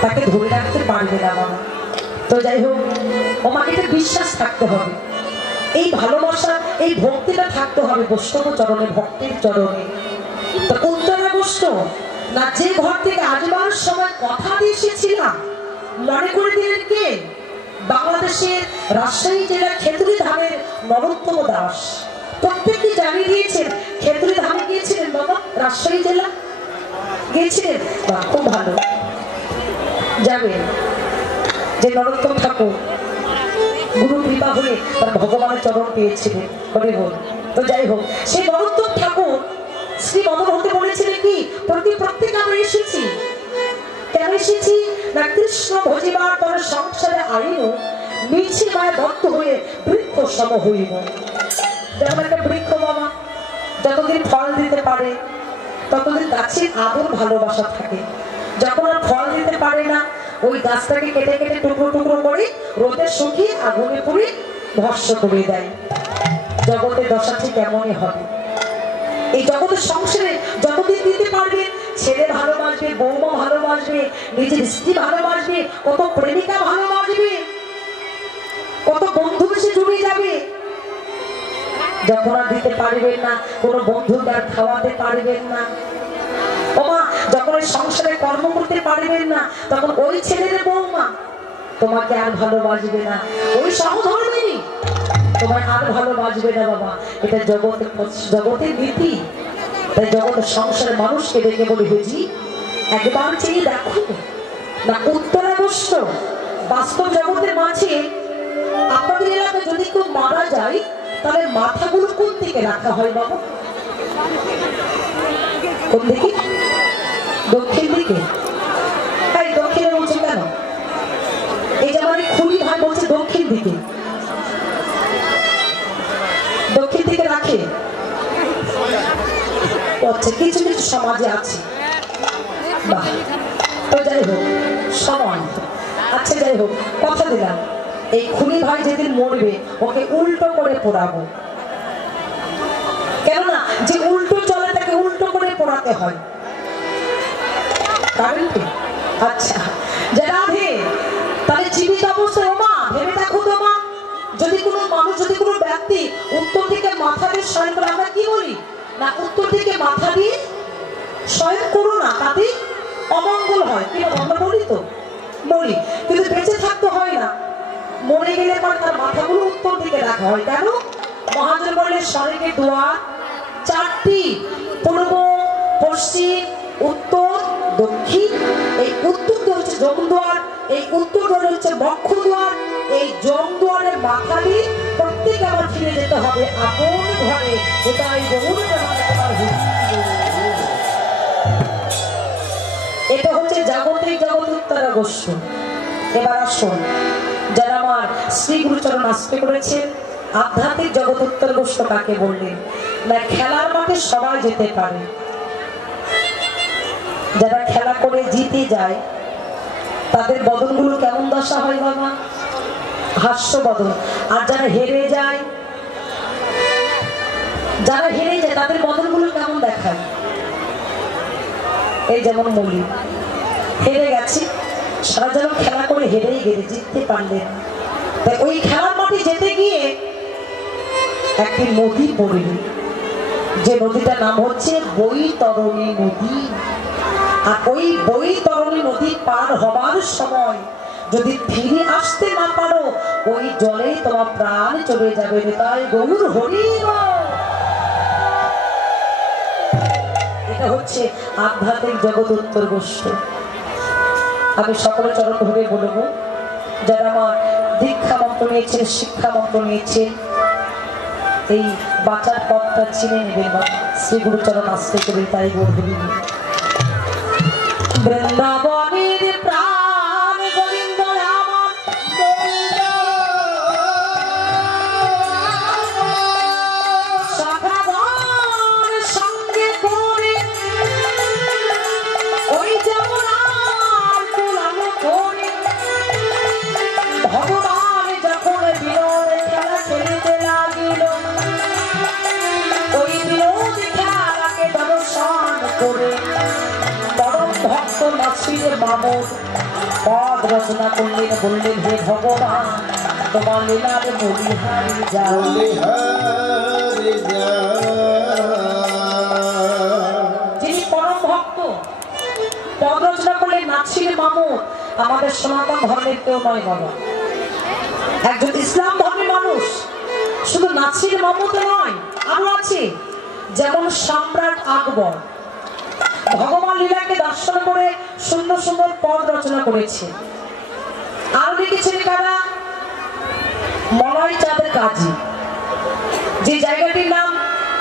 তাকে ধরে রাখতে পারবে না বাবা। তো যাই হোক, আমাকে একটা বিশ্বাস থাকতে হবে, এই ভালোবাসা, এই ভক্তিটা থাকতে হবে বৈষ্ণব চরণে, ভক্তির চরণে। তো উত্তরাগস্য না যে ঘর থেকে আসবার সময় কথা দিয়ে এসেছিলাম, মনে করে দিলেন কে? বাংলাদেশের রাজশাহী জেলার খেতুরি ধামের নরোত্তম দাস। প্রত্যেককে জানিয়ে দিয়েছেন খেতুরি ধামে গিয়েছিলেন বাবা, রাজশাহী জেলা গিয়েছিলেন। খুব ভালো, যাবেন। যে নরোত্তম ঠাকুর গুরু কৃপা হয়ে তার ভগবানের চরণ পেয়েছিলেন, বলে বল। তো যাই হোক, সেই নরোত্তম ঠাকুর শ্রী মদন হতে বলেছিলেন কি প্রত্যেক আমরা এসেছি, কেন এসেছি না কৃষ্ণ ভজিবার তোর সংসারে আইন মিছি মায় ভক্ত হয়ে বৃক্ষ সম হইব। যেমন একটা বৃক্ষ বাবা যতদিন ফল দিতে পারে ততদিন গাছের আদর ভালোবাসা থাকে, যখন আর ফল দিতে পারে না ওই গাছটাকে কেটে কেটে টুকরো টুকরো করে রোদে শুকিয়ে আগুনে পুড়ে ভস্ম করে দেয়। জগতের দশা ঠিক এমনই হবে। এই জগতের সংসারে যতদিন দিতে পারবে, ছেলে ভালোবাসবে, বৌমা ভালোবাসবে, নিজের স্ত্রী ভালোবাসবে, কত প্রেমিকা ভালোবাসবে, কত বন্ধু এসে জুড়ে যাবে। যখন আর দিতে পারবেন না, কোনো বন্ধুকে আর খাওয়াতে পারবেন না, ওমা যখন ওই সংসারে কর্ম করতে পারবেন না, তখন ওই ছেলের বৌমা তোমাকে আর ভালোবাসবে না, ওই সহধর্মিনী তোমার আর ভালোবাসবে না বাবা। এটা জগতের নীতি। তাই জগতের সংসারের মানুষকে দেখে বলি, হুজি একবার চেয়ে দেখো না, উত্তরাগস্ত বাস্তব জগতের মাঝে আপনাদের এলাকায় যদি কেউ মারা যায় তাহলে মাথাগুলো কোন দিকে রাখা হয় বাবা? কোন দিকে? দক্ষিণ দিকে। তাই দক্ষিণে বলছে কেন? এই যে আমার খুবই ভাই বলছে দক্ষিণ দিকে, দক্ষিণ দিকে রাখে। আচ্ছা, কিছু কিছু সমাজে আছে। বাহ, তো যাই হোক সময়। আচ্ছা যাই হোক, কথা দিলাম এই খুনি ভাই যেদিন মরবে ওকে উল্টো করে পোড়াবো। কেননা যে উল্টো চলে তাকে উল্টো করে পোড়াতে হয়। আচ্ছা যারা তাহলে জীবিত অবস্থায় মা ভেবে দেখো তো মা, যদি কোনো মানুষ, যদি কোনো ব্যক্তি উত্তর দিকে মাথা দিয়ে শয়ন করে, আমরা কি বলি না উত্তর দিকে মাথা দিয়ে শয়ন করো না, তাতে অমঙ্গল হয়। কি আমরা বলি তো, বলি, কিন্তু বেঁচে থাকতে হয় না। মরে গেলে পর তার মাথাগুলো উত্তর দিকে রাখা হয়। কেন? মহাজন বললেন স্বর্গের দুয়ার চারটি, পূর্ব, পশ্চিম, উত্তর, দক্ষিণ। এই উত্তর দুয়ার হচ্ছে যমদুয়ার, এই উত্তর দুয়ার হচ্ছে বক্ষ দুয়ার। এই যমদুয়ারের মাথা দিয়ে প্রত্যেকে আবার ফিরে যেতে হবে আপন ঘরে। এটাই এটা হচ্ছে জাগতিক জগৎ উত্তরাগস্ত। এবার আসুন, যারা আমার শ্রী গুরুচরণ আশ্রয় করেছেন, আধ্যাত্মিক জগৎ উত্তরাগস্ত কাকে বললেন? না খেলার মাঠে সবাই যেতে পারে, যারা খেলা করে জিতে যায় তাদের বদনগুলো কেমন দশা হয় বাবা? হাস্য বদন। আর যারা হেরে যায়, যারা হেরে যায় তাদের বদনগুলো কেমন দেখায়? এই যেমন মৌলি হেরে গেছে, সারা যেন খেলা করে হেরেই গেলে, জিততে পারলেন। তাই ওই খেলার মাঠে যেতে গিয়ে একটি নদী পড়ল, যে নদীটার নাম হচ্ছে বৈতরণী নদী। আর ওই বৈতরণী নদী পার হবার সময় যদি ফিরে আসতে না পারো, ওই জলেই তোমার প্রাণ চলে যাবে। তাই গৌর হরি। এটা হচ্ছে আধ্যাত্মিক জগৎ উত্তরাগস্ত। আমি সকলের চরণ ধরে বলবো, যারা আমার দীক্ষা মন্ত্র নিয়েছেন, শিক্ষা মন্ত্র নিয়েছেন, এই বাঁচার পথটা চিনে নেবেন বা শ্রী গুরুচরণ আশ্রয় করে। তাই বলবি বৃন্দাবনের প্রাণ গোবিন্দ আমার সখাগণ সঙ্গে করে ওই যেমন করে ভগবান যখন বিনোদ খেলা খেলতে লাগিল, ওই বিনোদ খেলাকে দর্শন করে পরম ভক্ত নাসির মামুদ পদ রচনা করলেন, বললেন হে ভগবান তোমার লীলার বলিহারি যাও। যিনি পরম ভক্ত পদ রচনা করলেন নাসির মামুদ আমাদের সনাতন ধর্মের কেউ নয় বাবা, একজন ইসলাম ধর্মের মানুষ। শুধু নাসির মামুদ নয়, আরো আছে, যেমন সম্রাট আকবর ভগবান লীলাকে দর্শন করে সুন্দর সুন্দর পদ রচনা করেছে। আর লিখেছেন কারা? মলয় চাঁদ কাজী, যে জায়গাটির নাম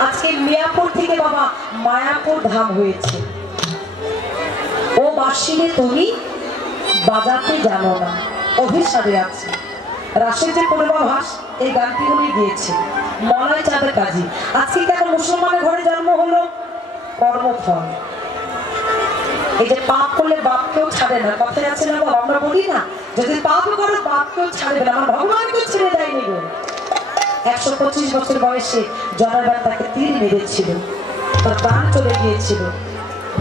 আজকে মিয়াপুর থেকে বাবা মায়াপুর ধাম হয়েছে। ও বাসিনে তুমি বাজাতে জানো না, অভিসারে আছে। রাশের যে পূর্বাভাস এই গানটি উনি গিয়েছে মলয় চাঁদ কাজী। আজকে কেন মুসলমানের ঘরে জন্ম হলো? কর্মফল। এই যে পাপ করলে বাপকেও ছাড়ে না, কথায় আছে না বাবা, আমরা বলি না যদি পাপ করো বাপকেও ছাড়বে না, আমার ভগবানকেও ছেড়ে দেয়নি গো। 125 বছর বয়সে জনগণ তাকে তীর মেরেছিল, তার প্রাণ চলে গিয়েছিল।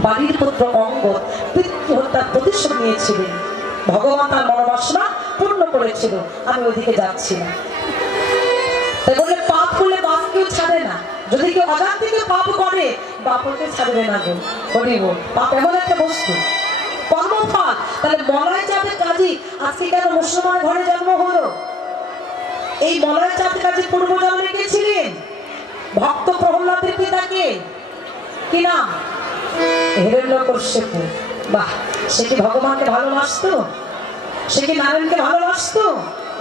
বাড়ির পুত্র অঙ্গদ পিতৃ হত্যার প্রতিশোধ নিয়েছিলেন, ভগবান তার মনোবাসনা পূর্ণ করেছিল। আমি ওইদিকে যাচ্ছি না। তাই বললে পাপ করলে বাপকেও ছাড়ে না, যদি কেউ অজান্তে থেকে পাপ করে বাপকে ছাড়বে না গো। বলিব পাপ এমন একটা বস্তু, কর্মফল। তাহলে মলয় চাঁদের কাজী আজকে কেন মুসলমান ঘরে জন্ম হলো? এই মলয় চাঁদ কাজী পূর্বজন্মে কে ছিলেন? ভক্ত প্রহ্লাদের পিতাকে কি নাম? হিরণ্যকশ্যপু। বাহ, সে কি ভগবানকে ভালোবাসতো? সে কি নারায়ণকে ভালোবাসতো?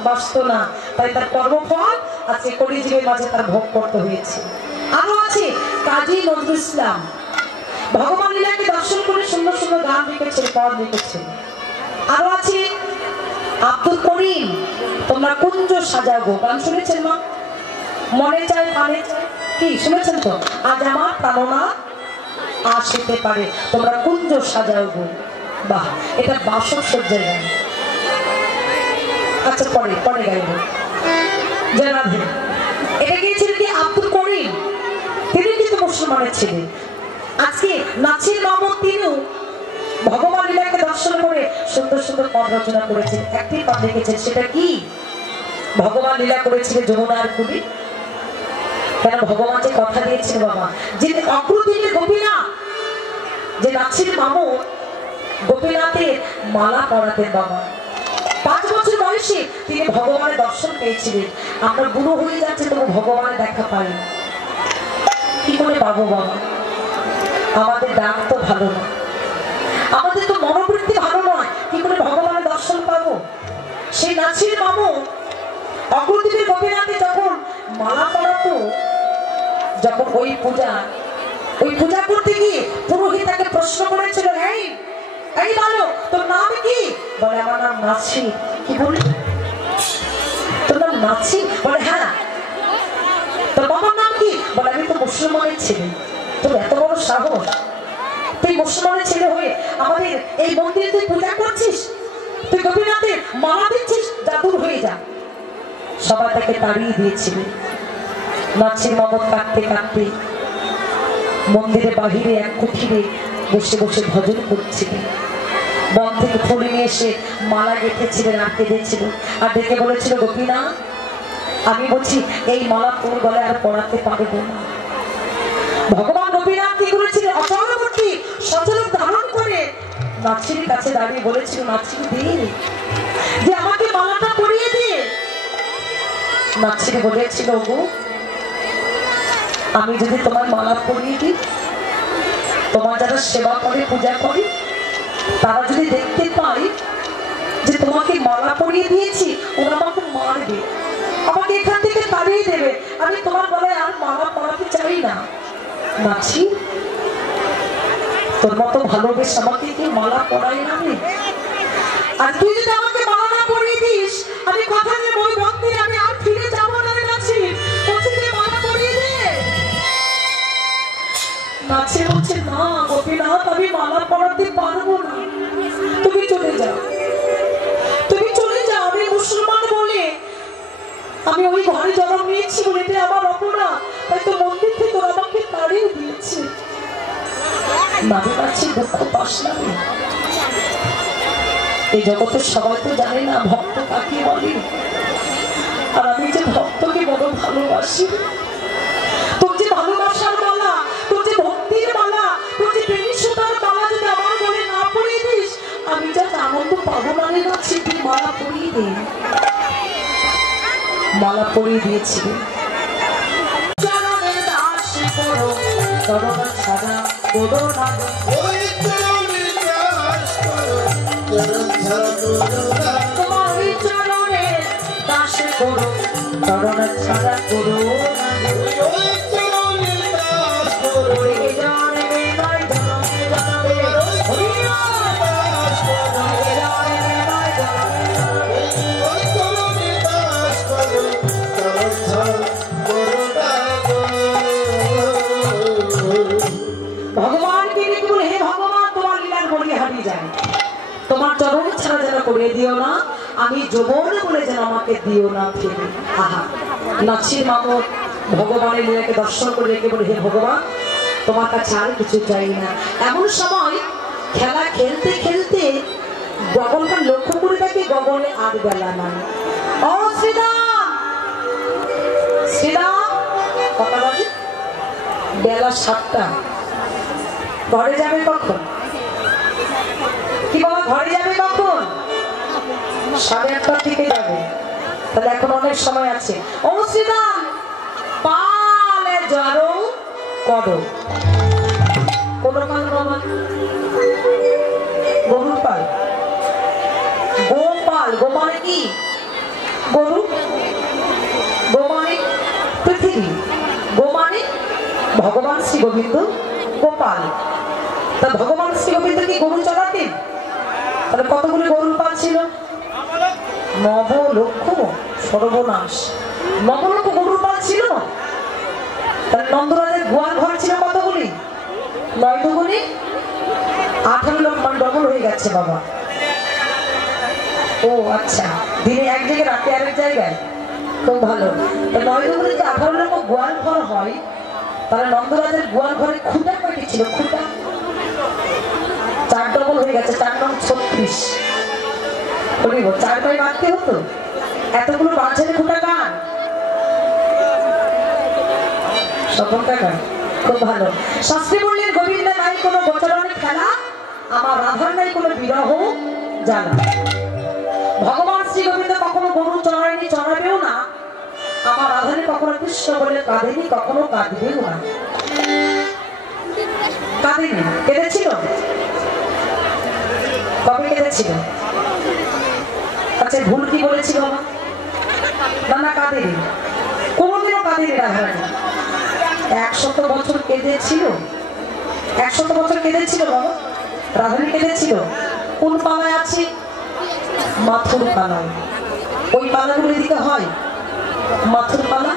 বাসতো না। তাই তার কর্মফল আজকে কলিযুগের মাঝে তার ভোগ করতে হয়েছে। আরো আছে কাজী নজরুল ইসলাম, ভগবান লীলাকে দর্শন করে সুন্দর সুন্দর গান লিখেছে, পদ লিখেছে। আরো আছে আব্দুল করিম, তোমরা কুঞ্জ সাজাবো গান শুনেছেন মা? মনে চায় কানে চায়, কি শুনেছেন তো? আজ আমার প্রাণনা আসিতে পারে, তোমরা কুঞ্জ সাজাবো। বাহ, এটা বাসর সজ্জায় গান। আচ্ছা পরে পরে গাইব। জানাবে এটা গিয়েছিলেন কি আব্দুল করিম, তিনি কিন্তু মুসলমানের ছিলেন। আজকে নাচির মামুন তিনিও ভগবান লীলাকে দর্শন করে সুন্দর সুন্দর পদ রচনা করেছেন। একটি পদ লিখেছেন, সেটা কি? ভগবান লীলা করেছিলেন যমুনার কূলে। কেন? ভগবান যে কথা দিয়েছিল বাবা, যে অগ্রদিনে গোপীনাথ, যে নাচির মামুন গোপীনাথের মালা পরাতেন বাবা। 5 বছর বয়সে তিনি ভগবানের দর্শন পেয়েছিলেন। আমরা বুড়ো হয়ে যাচ্ছে তবু ভগবানের দেখা পাই, কি করে পাবো বাবা? আমাদের ডাক তো ভালো না, আমাদের তো মনোবৃত্তি ভালো নয়, কি করে ভগবানের দর্শন পাবো? সেই নাচির মামু অগ্রদীপের গোপীনাথে যখন মালা পরাতো, যখন ওই পূজা করতে গিয়ে পুরোহিত তাকে প্রশ্ন করেছিল, এই বলো তোর নাম কি? বলে আমার নাম নাচি। কি বলি? তোর নাম নাচি? বলে হ্যাঁ। তোর বাবার নাম কি? বলে আমি তো মুসলমানের ছেলে। তোর এত বড় সাহস, তুই মুসলমানের ছেলে হয়ে আমাদের এই মন্দিরে তুই পূজা করছিস, তুই গোপীনাথের মালা দিচ্ছিস, যা দূর হয়ে যা। সবাই তাকে তাড়িয়ে দিয়েছিল। নাচির মামুন কাঁদতে কাঁদতে মন্দিরের বাহিরে এক কুঠিরে বসে বসে ভজন করছিলেন। বন থেকে ফুল নিয়ে এসে মালা গেঁথেছিলেন আর কেঁদেছিল, আর ডেকে বলেছিল, গোপীনাথ আমি বলছি এই মালা তোর গলায় আর পড়াতে পারবো না। ভগবান গোপীনাথ কি করেছিল? অচলবর্তী সচলক ধারণ করে নাচির কাছে দাঁড়িয়ে বলেছিল, নাচির দে, যে আমাকে মালাটা পরিয়ে দিয়ে। নাচির বলেছিল, গো আমি যদি তোমার মালা পরিয়ে দিই, তোমার যারা সেবা করে পূজা করে তারা যদি দেখতে পাই যে তোমাকে মালা পরিয়ে দিয়েছি, ওরা আমাকে মারবে, আমাকে এখান থেকে তাড়িয়ে দেবে। আমি তোমার গলায় আর মালা পরাতে চাই না। নাচি, তোর মতো ভালোবেসে আমাকে কি মালা পরাই না? আর তুই যদি আমাকে মালা না পরিয়ে দিস, আমি কথা দিয়ে ওই মন্দিরে আমি আর ফিরে যাবো না। নাচি বলছি, তুই মালা পরিয়ে দে। নাচি বলছে, না গোপীনাথ আমি মালা পরাতে পারবো না, তুমি চলে যাও, তুমি চলে যাও। আমি মুসলমান বলে আমি ওই ঘরে জন্ম নিয়েছি বলে এটা আমার অপরাধ, তাই তো মন্দির থেকে ওরা আমাকে তাড়িয়ে দিয়েছে। নামে কাছে দুঃখ পাস না। এই জগতের সবাই তো জানে না ভক্ত কাকে বলে, আর আমি যে ভক্তকে বড় ভালোবাসি। তোর যে ভালোবাসার মালা, তোর যে ভক্তির মালা, তোর যে প্রেমের সুতার মালা যদি আমার গলে না পরিয়ে দিস, আমি যা আনন্দ পাবো না। যাচ্ছি, তুই মালা পরিয়ে দে। মালা পরিয়ে দিয়েছি। চরণের দাস করো, চরণ ছাড়া করো না, ওই চরণের দাস করো, চরণ ছাড়া করো না। তোমার ওই চরণের দাস করো, চরণ ছাড়া করো না। ওই চরণের দাস করো, ওই জন্মে নয় জন্মে জন্মে, ওই দাস করো, জন্মে নয় জন্মে জন্মে। ওই চরণের দাস করো, চরণ ছাড়া করো না। ভগবানকে ডেকে বলে, হে ভগবান তোমার লীলার বলি হারিয়ে যায়, তোমার চরণ ছাড়া যেন করে দিও না, আমি যৌবন বলে যেন আমাকে দিও না ফিরে। আহা, নাচির মামুন ভগবানের লীলাকে দর্শন করে ডেকে বলে, হে ভগবান তোমার কাছে আর কিছু চাই না। এমন সময় খেলা খেলতে খেলতে গগনটা লক্ষ্য করে দেখে গগনে আর বেলা নাই। ও শ্রীরাম, শ্রীরাম কটা বাজে? বেলা 7টা। ঘরে যাবে কখন? কি বাবা ঘরে যাবে কখন? 8:30টার দিকে যাবে। তাহলে এখন অনেক সময় আছে। অনুশ্রীদান পালে জড়ো করো। কোন পাল বাবা? গরুর পাল। গোপাল, গো মানে কি? গরু। গো মানে পৃথিবী। গো মানে ভগবান শ্রী গোবিন্দ গোপাল। তা ভগবান শ্রী গোবিন্দ কি গরু চড়াতেন? তাহলে কতগুলো গরুর পাল ছিল? 9 লক্ষ। সর্বনাশ, 9 লক্ষ গরুর পাল ছিল। তাহলে নন্দরাজের গোয়াল ঘর ছিল কতগুলি? 9 দুগুণে 18 লক্ষ, মানে ডবল হয়ে গেছে বাবা। ও আচ্ছা, দিনে এক জায়গায় রাতে আরেক জায়গায়, খুব ভালো। 9 দুগুণে যে 18 লক্ষ গোয়াল ঘর হয়, তাহলে নন্দরাজের গোয়াল ঘরে খুঁটা কয়টি ছিল? খুঁটা 4 ডবল হয়ে গেছে, 4 নং 36। 4 পায়ে বাঁধতে হতো। এতগুলো বাঁধের খুঁটা কার? স্বপন কাকা। খুব ভালো। শাস্ত্রী বললেন গোবিন্দ নাই কোনো গোচরণের খেলা, আমার রাধার নাই কোনো বিরহ জানা। ভগবান শ্রী গোবিন্দ কখনো গরু চড়ায়নি, চড়াবেও না। আমার রাধারে কখনো কৃষ্ণ বলে কাঁদেনি, কখনো কাঁদবেও না। কাঁদেনি। কেঁদেছিল? কবে কেঁদেছিল? আচ্ছা, ভুল কি বলেছিল বাবা? না না, কাঁদেনি, কোনোদিনও কাঁদেনি রাধারানী। 100 বছর কেঁদেছিল। 100 বছর কেঁদেছিল বাবা। রাধারানী কেঁদেছিল। কোন পালায় আছে? মাথুর পালায়। ওই পালাগুলো এদিকে হয় মাথুর পালা।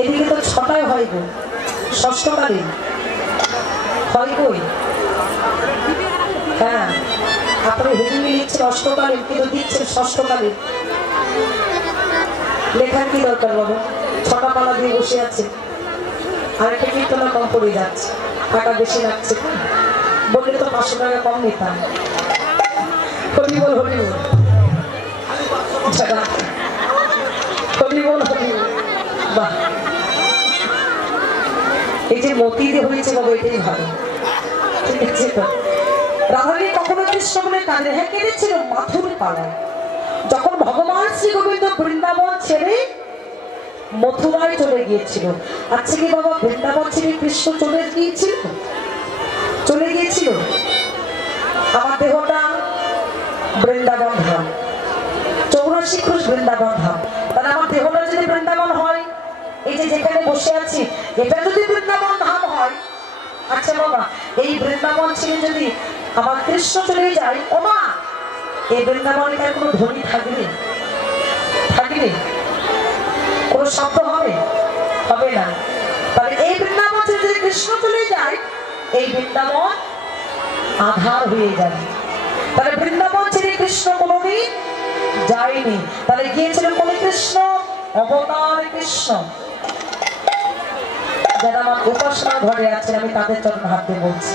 এদিকে তো 6টায় হয় গো, ষষ্ঠকালে হয় কই? হ্যাঁ, আপনি হেডিংয়ে লিখছেন অষ্টকালীন, কিন্তু দিচ্ছেন ষষ্ঠকালীন। লেখার কি দরকার বাবা? 6টা পালা দিয়ে বসে আছে, আরেকটা কীর্তনা কম পড়ে যাচ্ছে, টাকা বেশি লাগছে। বললে তো 500 টাকা কম নিতাম। হরিবল হরিবল, হরিবল হরিবল। বাহ, এই যে মতি দিয়ে হয়েছে বাবা, এটাই ভালো। ঠিক আছে তো? রাধারানী কখনো কৃষ্ণ বলে কাঁদে। হ্যাঁ, কেঁদেছিল মাথুর পালায়। যখন ভগবান শ্রী গোবিন্দ বৃন্দাবন ছেড়ে মথুরায় চলে গিয়েছিল। আচ্ছা কি বাবা, বৃন্দাবন ছেড়ে কৃষ্ণ চলে গিয়েছিল? চলে গিয়েছিল। আমার দেহটা বৃন্দাবন ধাম, 84 ক্রোশ বৃন্দাবন ধাম। তাহলে আমার দেহটা যদি বৃন্দাবন হয়, এই যে যেখানে বসে আছি, এটা যদি বৃন্দাবন ধাম হয়, আচ্ছা বাবা, এই বৃন্দাবন ছেড়ে যদি আমার কৃষ্ণ চলে যায়, ও মা, এই বৃন্দাবনে তার কোনো ধ্বনি থাকবে? থাকবে? কোনো শব্দ হবে? হবে না। তাহলে এই বৃন্দাবন ছেড়ে যদি কৃষ্ণ চলে যায়, এই বৃন্দাবন আধার হয়ে যাবে। তাহলে বৃন্দাবন ছেড়ে কৃষ্ণ কোনোদিন যায়নি। তাহলে গিয়েছিল কোন কৃষ্ণ? অবতার কৃষ্ণ। যারা আমার উপাসনা ঘরে আছেন, আমি তাদের চরণ হাত দিয়ে বলছি,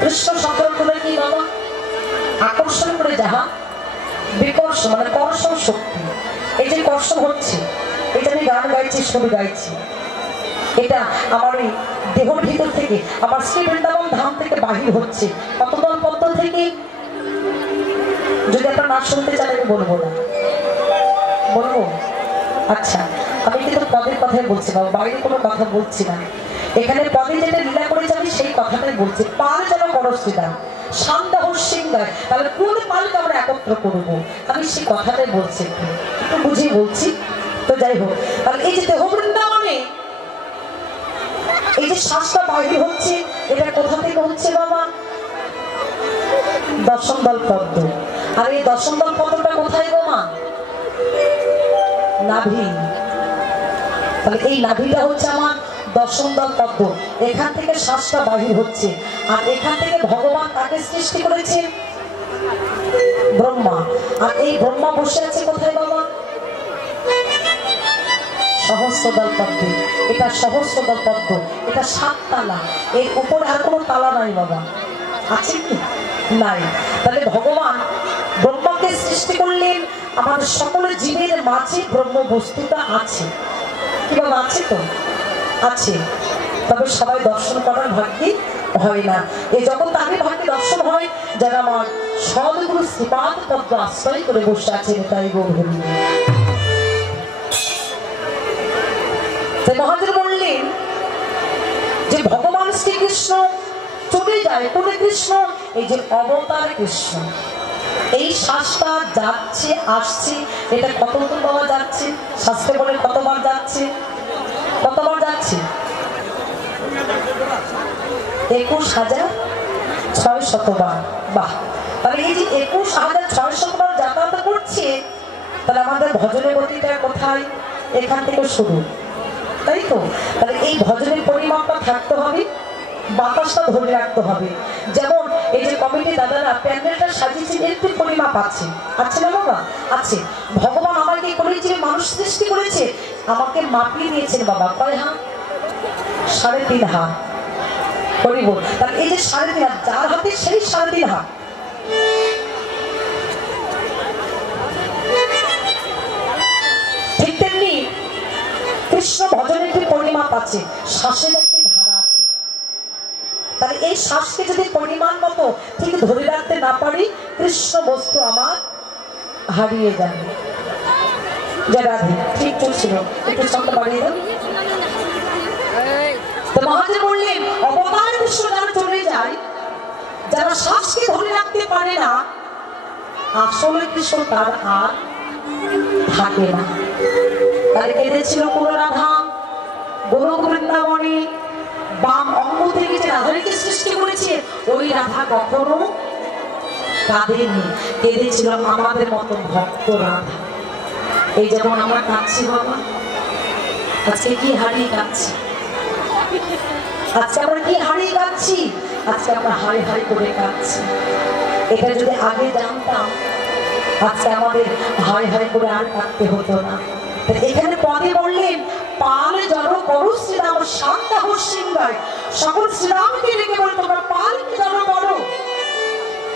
কৃষ্ণ সংকলন করে কি বাবা? আকর্ষণ করে যাহা বিকর্ষ, মানে কর্ষণ শক্তি। এই যে কর্ষণ হচ্ছে, এটা আমি গান গাইছি, ছবি গাইছি, এটা আমার এই দেহর ভিতর থেকে, আমার শ্রী বৃন্দাবন ধাম থেকে বাহির হচ্ছে। কতদল পদ্ম থেকে? যদি আপনার না শুনতে চান আমি বলবো না, বলবো? আচ্ছা, আমি কিন্তু পদের কথাই বলছি বাবা, বাইরে কোনো কথা বলছি না। এখানে পদে যেটা লীলা করেছে আমি সেই কথাটাই বলছি। পাল যেন করস্তিতা শান্তা হস্যিঙ্গায়, তাহলে কোন পালকে আমরা একত্র করবো, আমি সেই কথাটাই বলছি, একটু বুঝিয়ে বলছি। তো যাই হোক, তাহলে এই যে দেহ বৃন্দাবনে এই যে শ্বাসটা বাহির হচ্ছে, এটা কোথা থেকে হচ্ছে বাবা? দশম দল পদ্ম। আর এই দশম দল পদ্মটা কোথায় গো মা? নাভি। তাহলে এই নাভিটা হচ্ছে আমার দশম দল পদ্ম। এখান থেকে শ্বাসটা বাহির হচ্ছে। আর এখান থেকে ভগবান কাকে সৃষ্টি করেছে? ব্রহ্মা। আর এই ব্রহ্মা বসে আছে কোথায় বাবা? সহস্রদল পদ্ম। এটা সহস্রদল পদ্ম, এটা 7 তালা। এর উপরে আর কোনো তালা নাই বাবা, আছে কি? নাই। তাহলে ভগবান ব্রহ্মাকে সৃষ্টি করলেন, আমাদের সকলের জীবের মাঝে ব্রহ্ম বস্তুটা আছে। কি বাবা, আছে তো? আছে। তবে সবাই দর্শন করার ভাগ্যে হয় না। এই জগৎ তাকে ভাগ্যে দর্শন হয় যারা আমার সদগুরু শ্রীপাদ পদ্ম আশ্রয় করে বসে আছেন। তাই গৌর মহাজন বললেন যে ভগবান শ্রীকৃষ্ণ চলে যায় কোন কৃষ্ণ, এই যে অবতার কৃষ্ণ, এই শ্বাসটা যাচ্ছে আসছে, এটা কতবার পাওয়া যাচ্ছে? শাস্ত্রে বলে কতবার যাচ্ছে? কতবার যাচ্ছে? 21,600 বার। বাহ! তাহলে এই যে 21,600 বার যাতায়াত করছে, তাহলে আমাদের ভজনের গতিটা কোথায়? এখান থেকে শুরু, তাই তো? তাহলে এই ভজনের পরিমাপটা থাকতে হবে, বাতাসটা ধরে রাখতে হবে। যেমন এই যে কমিটি দাদারা প্যান্ডেলটা সাজিয়েছেন, এর একটু পরিমাপ আছে, আছে না বাবা? আছে। ভগবান আমাকে করেছে, মানুষ সৃষ্টি করেছে, আমাকে মাপিয়ে দিয়েছেন বাবা। কয় হাত? 3.5 হাত। বল, তাহলে এই যে 3.5 হাত, যার হাতে সেই 3.5 হাত। ঠিক তেমনি কৃষ্ণ ভজনের একটি পরিমাপ আছে, শ্বাসের একটি ধারা আছে। তাহলে এই শ্বাসকে যদি পরিমাণ মতো ঠিক ধরে রাখতে না পারি, কৃষ্ণ বস্তু আমার হারিয়ে যাবে। যারা ঠিক ছিল একটু শব্দ বাড়িয়ে দাও। তো মহাজন বললেন অবতার কৃষ্ণ যারা চলে যায়, যারা শ্বাসকে ধরে রাখতে পারে না, আসলে কৃষ্ণ তার আর থাকে না। তাহলে কেঁদেছিল পুরো রাধা গোলক বৃন্দাবনে, বাম অঙ্গ থেকে যে রাধাকে সৃষ্টি করেছে, ওই রাধা কখনো কাঁদেনি, কেঁদেছিল আমাদের মতো ভক্ত রাধা। এই যেমন আমরা কাঁদছি বাবা, আজকে কি হারিয়ে কাঁদছি? আজকে আমরা কি হারিয়ে কাঁদছি? আজকে আমরা হারি হারি করে কাঁদছি। এটা যদি আগে জানতাম, আজকে আমাদের হাই হাই করে আর কাঁদতে হতো না। এখানে পদে বললেন পালে জড় করো শ্রীরাম শান্তা হো সিংহায়, সকল শ্রীরামকে ডেকে বলে তোমরা পালকে জড় করো।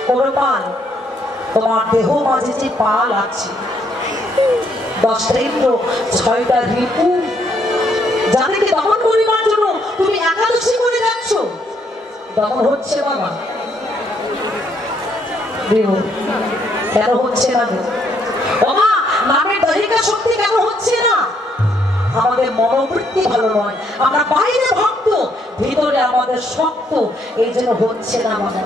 করো পাল, তোমার দেহ মাঝে যে পাল আছে, 10টা ইন্দ্র, 6টা রিপু, যাদেরকে দমন করিবার জন্য তুমি একাদশী করে যাচ্ছ, দমন হচ্ছে বাবা? কেন হচ্ছে না? বাবা নামের দৈহিক শক্তি কেন হচ্ছে না? আমাদের মনোবৃত্তি ভালো নয়, আমরা বাইরে ভক্ত, ভিতরে আমাদের শক্ত, এই জন্য হচ্ছে না বাবা।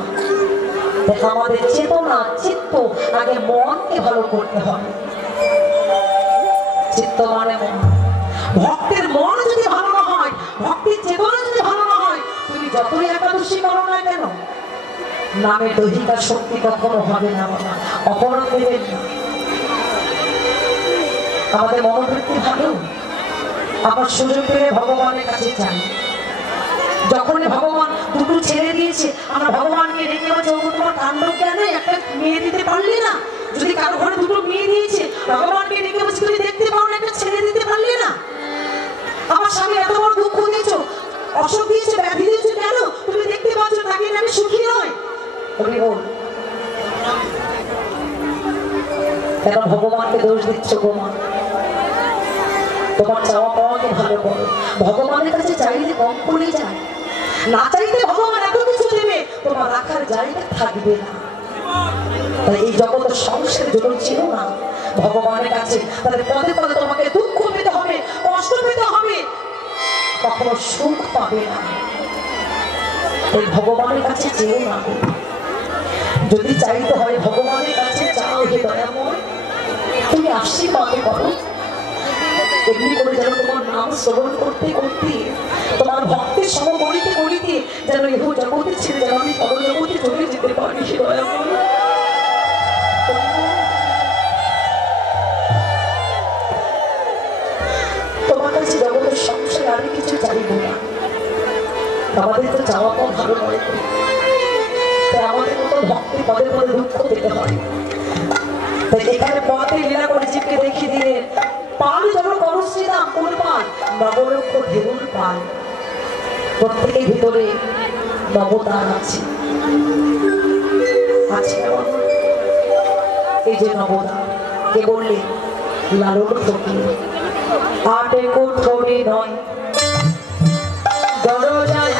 আমাদের চেতনা চিত্ত, আগে মনকে ভালো করতে হবে। চিত্ত মানে মন। ভক্তের মন যদি ভালো না হয়, ভক্তির চেতনা যদি ভালো না হয়, তুমি যতই একাদশী করো না কেন, নামে দৈহিক শক্তি কখনো হবে না বাবা। অপরাধ দেবেন না। আমাদের মনোবৃত্তি ভালো, আমার সুযোগ পেলে ভগবানের কাছে চাই। যখন ভগবান দুটো ছেড়ে দিয়েছে, আমরা ভগবানকে ডেকে বলছি তোমার কাণ্ড কেন একটা মেয়ে দিতে পারলি না? যদি কারো ঘরে দুটো মেয়ে দিয়েছে, ভগবানকে ডেকে বলছি তুমি দেখতে পাও না, একটা ছেড়ে দিতে পারলি না? আমার স্বামী এত বড় দুঃখ দিয়েছো, অসুখ দিয়েছে, ব্যাধি দিয়েছো, কেন তুমি দেখতে পাচ্ছ তাকে আমি সুখী নয়? কেন ভগবানকে দোষ দিচ্ছ গো মা? তোমার চাওয়া পাওয়াকে ভালো করো। ভগবানের কাছে চাইলে কম পড়ে যায়, না চাইতে ভগবান এত কিছু দেবে, তোমার রাখার জায়গা থাকবে না। তাই এই জগতের সংসারে জন্য ছিল না ভগবানের কাছে, তাহলে পদে পদে তোমাকে দুঃখ পেতে হবে, কষ্ট পেতে হবে, কখনো সুখ পাবে না। এই ভগবানের কাছে চেয়েও না। যদি চাইতে হয় ভগবানের কাছে চাও, হে দয়াময় তুমি আশীর্বাদ করো। এমনি করে যেন তোমার নাম শ্রবণ করতে করতে, তোমার ভক্তের সম করিতে করিতে যেন এহ জগতে ছেড়ে যেন আমি পর জগতে চলে যেতে পারি। হে দয়াময় তোমার কাছে জগতের সংসারে আমি কিছু চাইব না। আমাদের তো চাওয়া পাওয়া ভালো নয়, আমাদের মতো ভক্তি পদে পদে দুঃখ পেতে হয়। তাই এখানে পথে লীলা করে জীবকে দেখিয়ে দিলেন পাল যেন করো শ্রীরাম, কোন পাল? নবলক্ষ ধেনুর পাল। প্রত্যেকের ভিতরে নবদান আছে, এই যে নবদান কে বললেন? লালন ফকির। আটে কোঠরে নয় দরজায়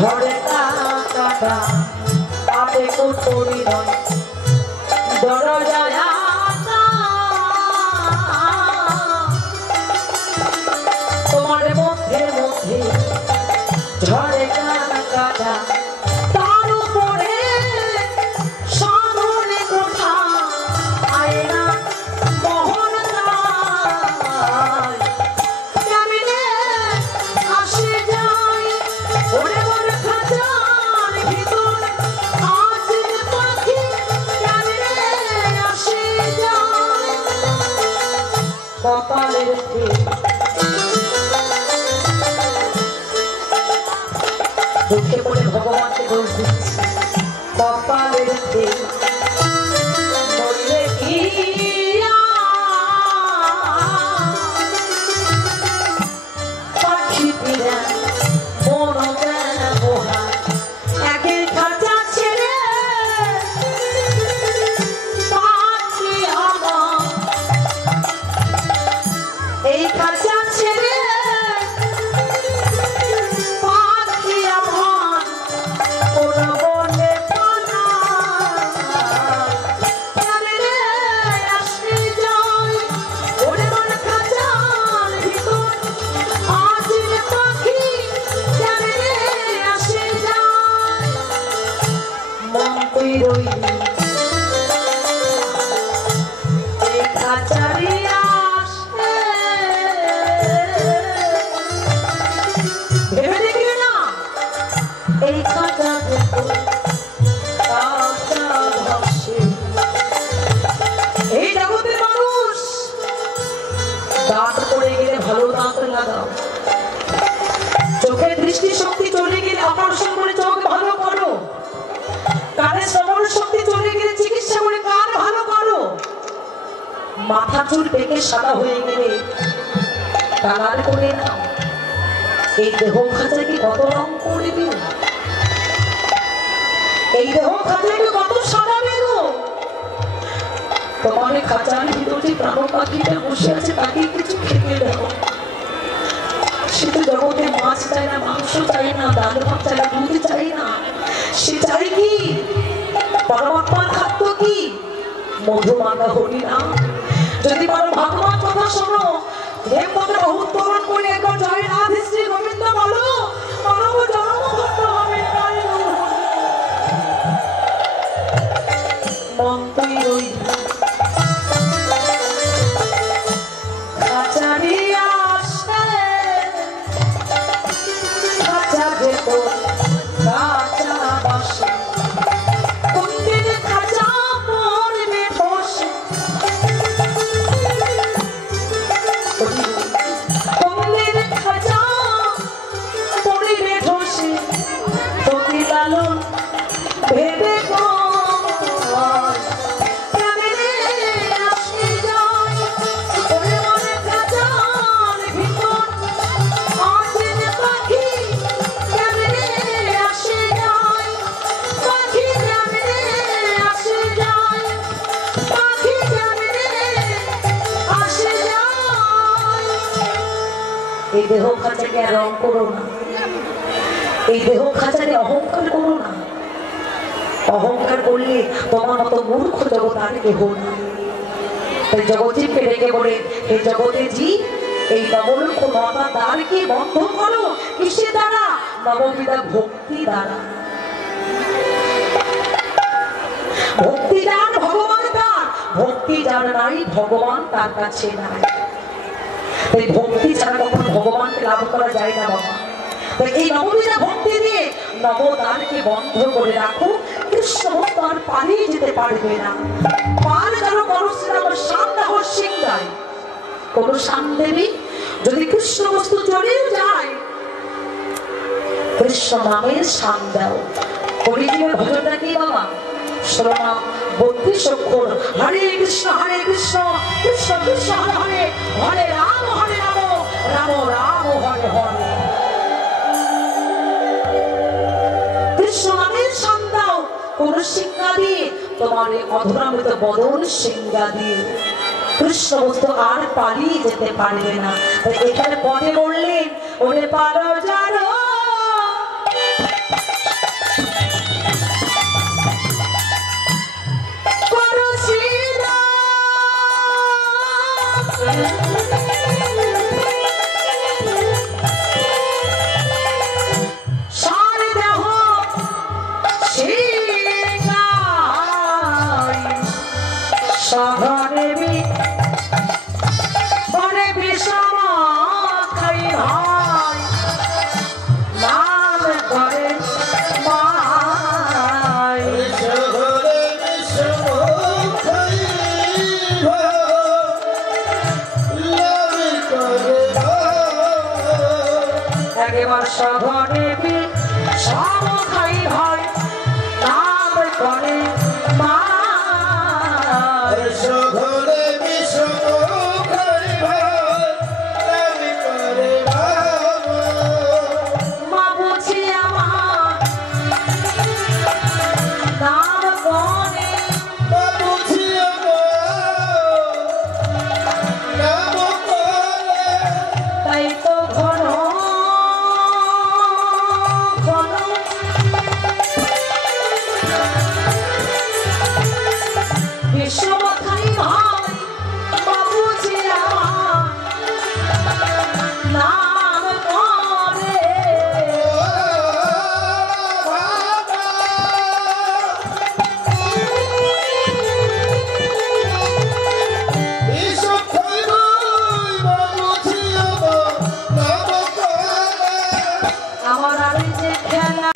ঝড়ে কাটা আটে কোটরি নয় দরজায় তোমার মধ্যে মধ্যে ঝড়ে কাটা তার উপরে সামনে কোঠা আয়না মোহন কেমনে আসে যায় ওরে ওর খাঁচার ভিতর আছে পাখি কেমনে আসে যায় কপালের দুঃখে পড়ে ভগবানকে দোষ দিচ্ছি কপালের বললে কি পাখি পিরা মন ব্যবহার একে খাঁচা ছেড়ে পাখি আমার এই খাঁচা ছেড়ে চোখের দৃষ্টি শক্তি চলে গেলে অপারেশন করে চোখ ভালো করো কানে শ্রবণ শক্তি চলে গেলে চিকিৎসা করে কান ভালো করো মাথা চুল পেকে সাদা হয়ে গেলে কালার করে নাও এই দেহ খাঁচাকে কত রং করবে এই দেহ খাঁচাকে কত সাজাবে গো তোমার খাঁচার ভিতরে যে প্রাণ পাখিটা বসে আছে তাকে কিছু খেতে দেখো সে তো জগতে মাছ চাই না মাংস চাই না ডাল ভাত চাই না দুধ চাই না সে চাই কি পরমাত্মার খাদ্য কি মধু মাখা হরি না যদি পারো ভগবান কথা শোনো হেমপত্র উত্তোলন করে একবার জয় রাধে শ্রী গোবিন্দ বলো মানব জন্ম ধন্য হবে মন তুই রই এই দেহ খাঁচাকে রং করো না এই দেহ খাঁচাকে অহংকার করো না অহংকার করলে তোমার মতো মূর্খ জগৎ আর কেহ না তাই জগৎজীবকে ডেকে বলে এই জগতে জীব এই নবলক্ষ নটা দ্বারকে বন্ধ করো কিসের দ্বারা নববিধা ভক্তি দ্বারা ভক্তি যার ভগবান তার ভক্তি যার নাই ভগবান তার কাছে নাই তাই ভক্তি ছাড়া কখনো ভগবানকে লাভ করা যায় না বাবা তাই এই নববিধা ভক্তি দিয়ে নবদ্বারকে বন্ধ করে রাখো কৃষ্ণ তার পালিয়ে যেতে পারবে না পার যেন করছিল আমার শান্তাহ সিংহায় কোন শান দেবী যদি কৃষ্ণ বস্তু চলেও যায় কৃষ্ণ নামের শান দাও হরিজীবের ভজনটা কি বাবা শোনা 32 অক্ষর হরে কৃষ্ণ কৃষ্ণ কৃষ্ণ হরে হরে হরে রাম রাম রাম হরে হরে কৃষ্ণ নামের শান দাও কোন সিংহা দিয়ে তোমার অধরামৃত বদন সিংহা দিয়ে কৃষ্ণ বস্তু আর পালিয়ে যেতে পারবে না এখানে পদে বললেন ওরে পারো জানো সঘরে বনে বিষম খাই ভাই নাম করে মাই একবার সঘরে বিষম খাই ভাই নাম করে মাই মা বুঝি আমার নাম করে তাই তো ঘন ঘন বিষম খাই ভাই মা বুঝি আমার নাম করে আমার আমি যে খেলা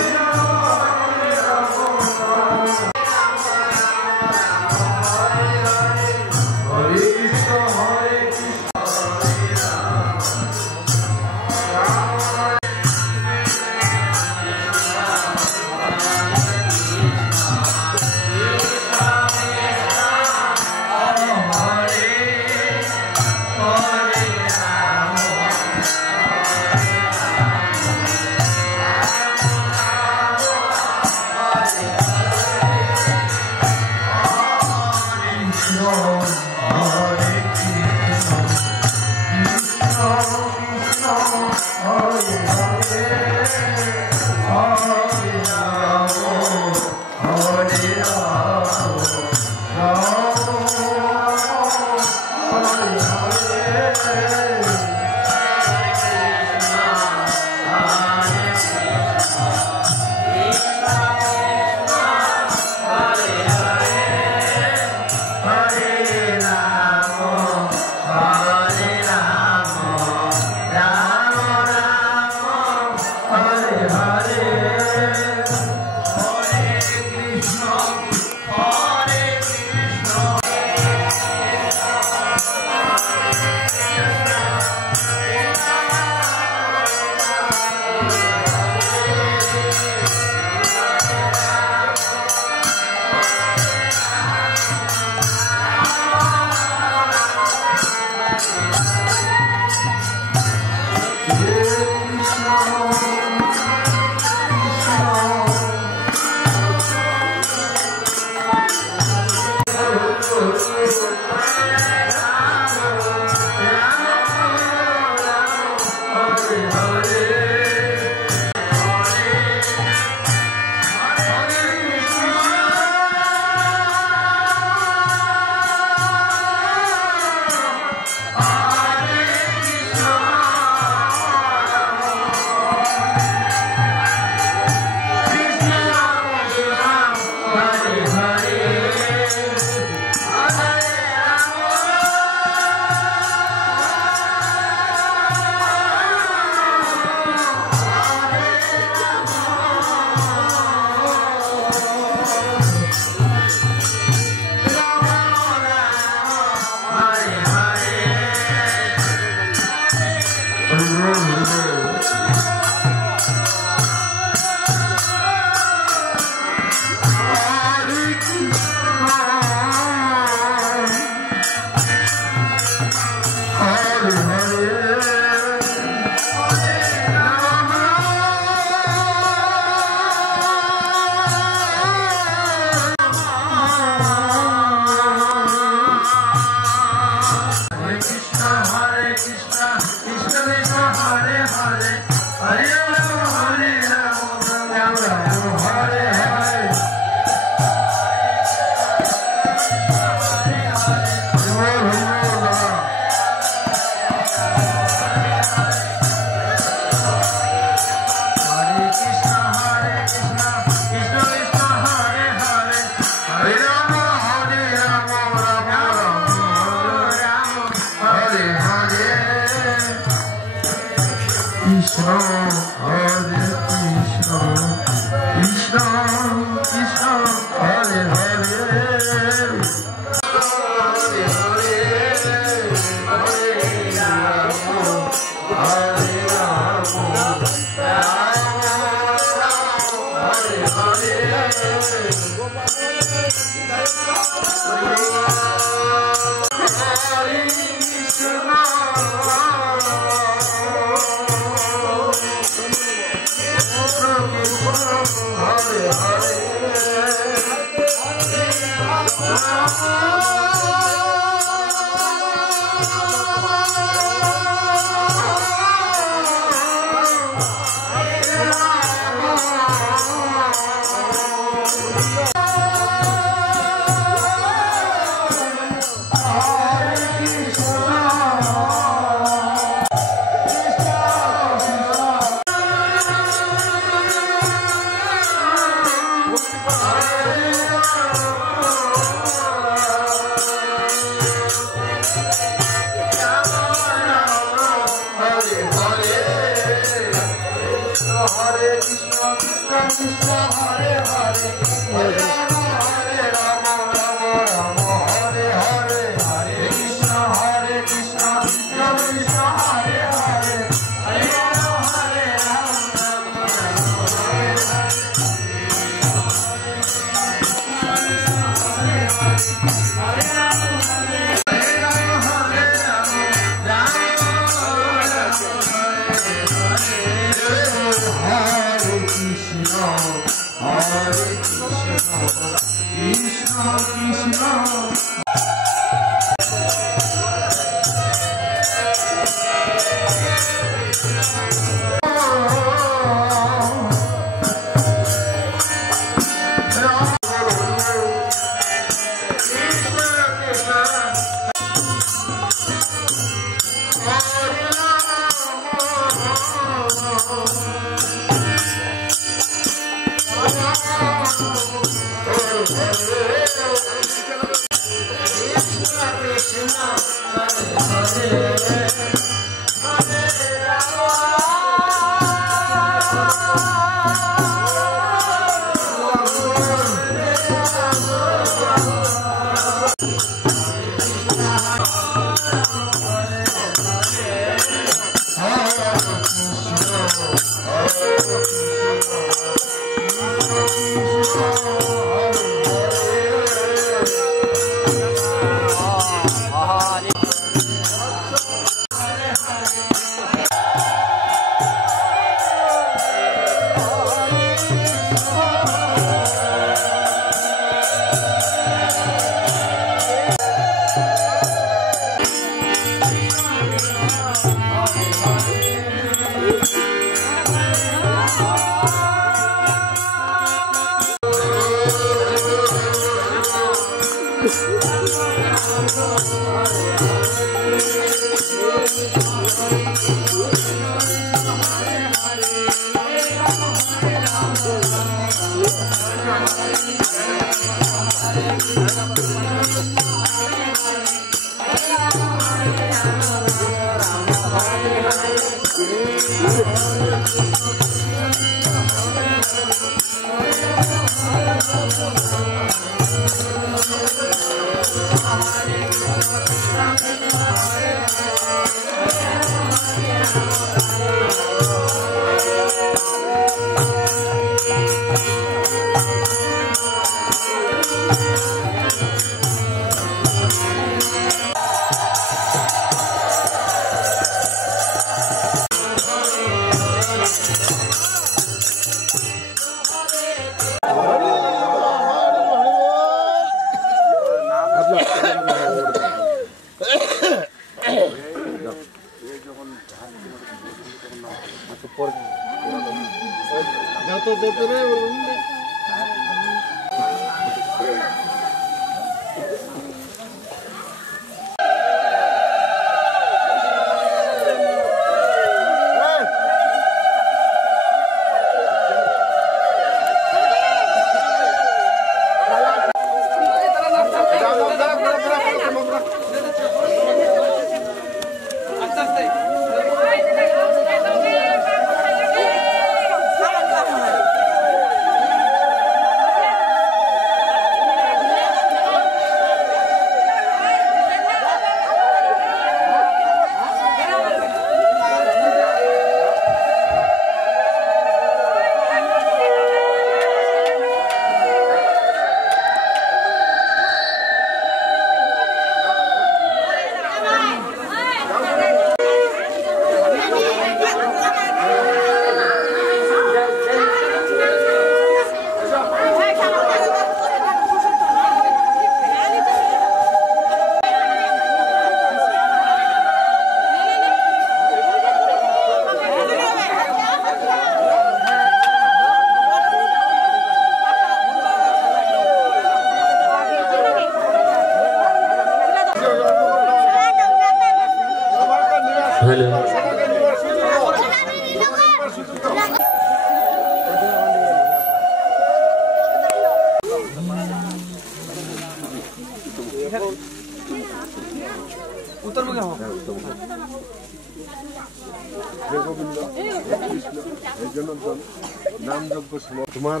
তোমার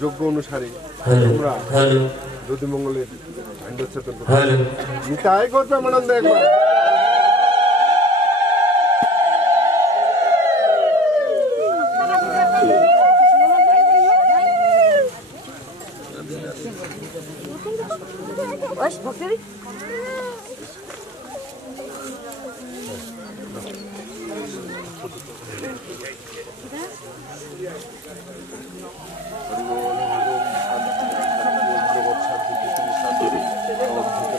যোগ্য অনুসারে তোমরা যদি মঙ্গলের নিতাই করবে আনন্দ একবার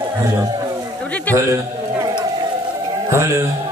Hello. Hello. Hello.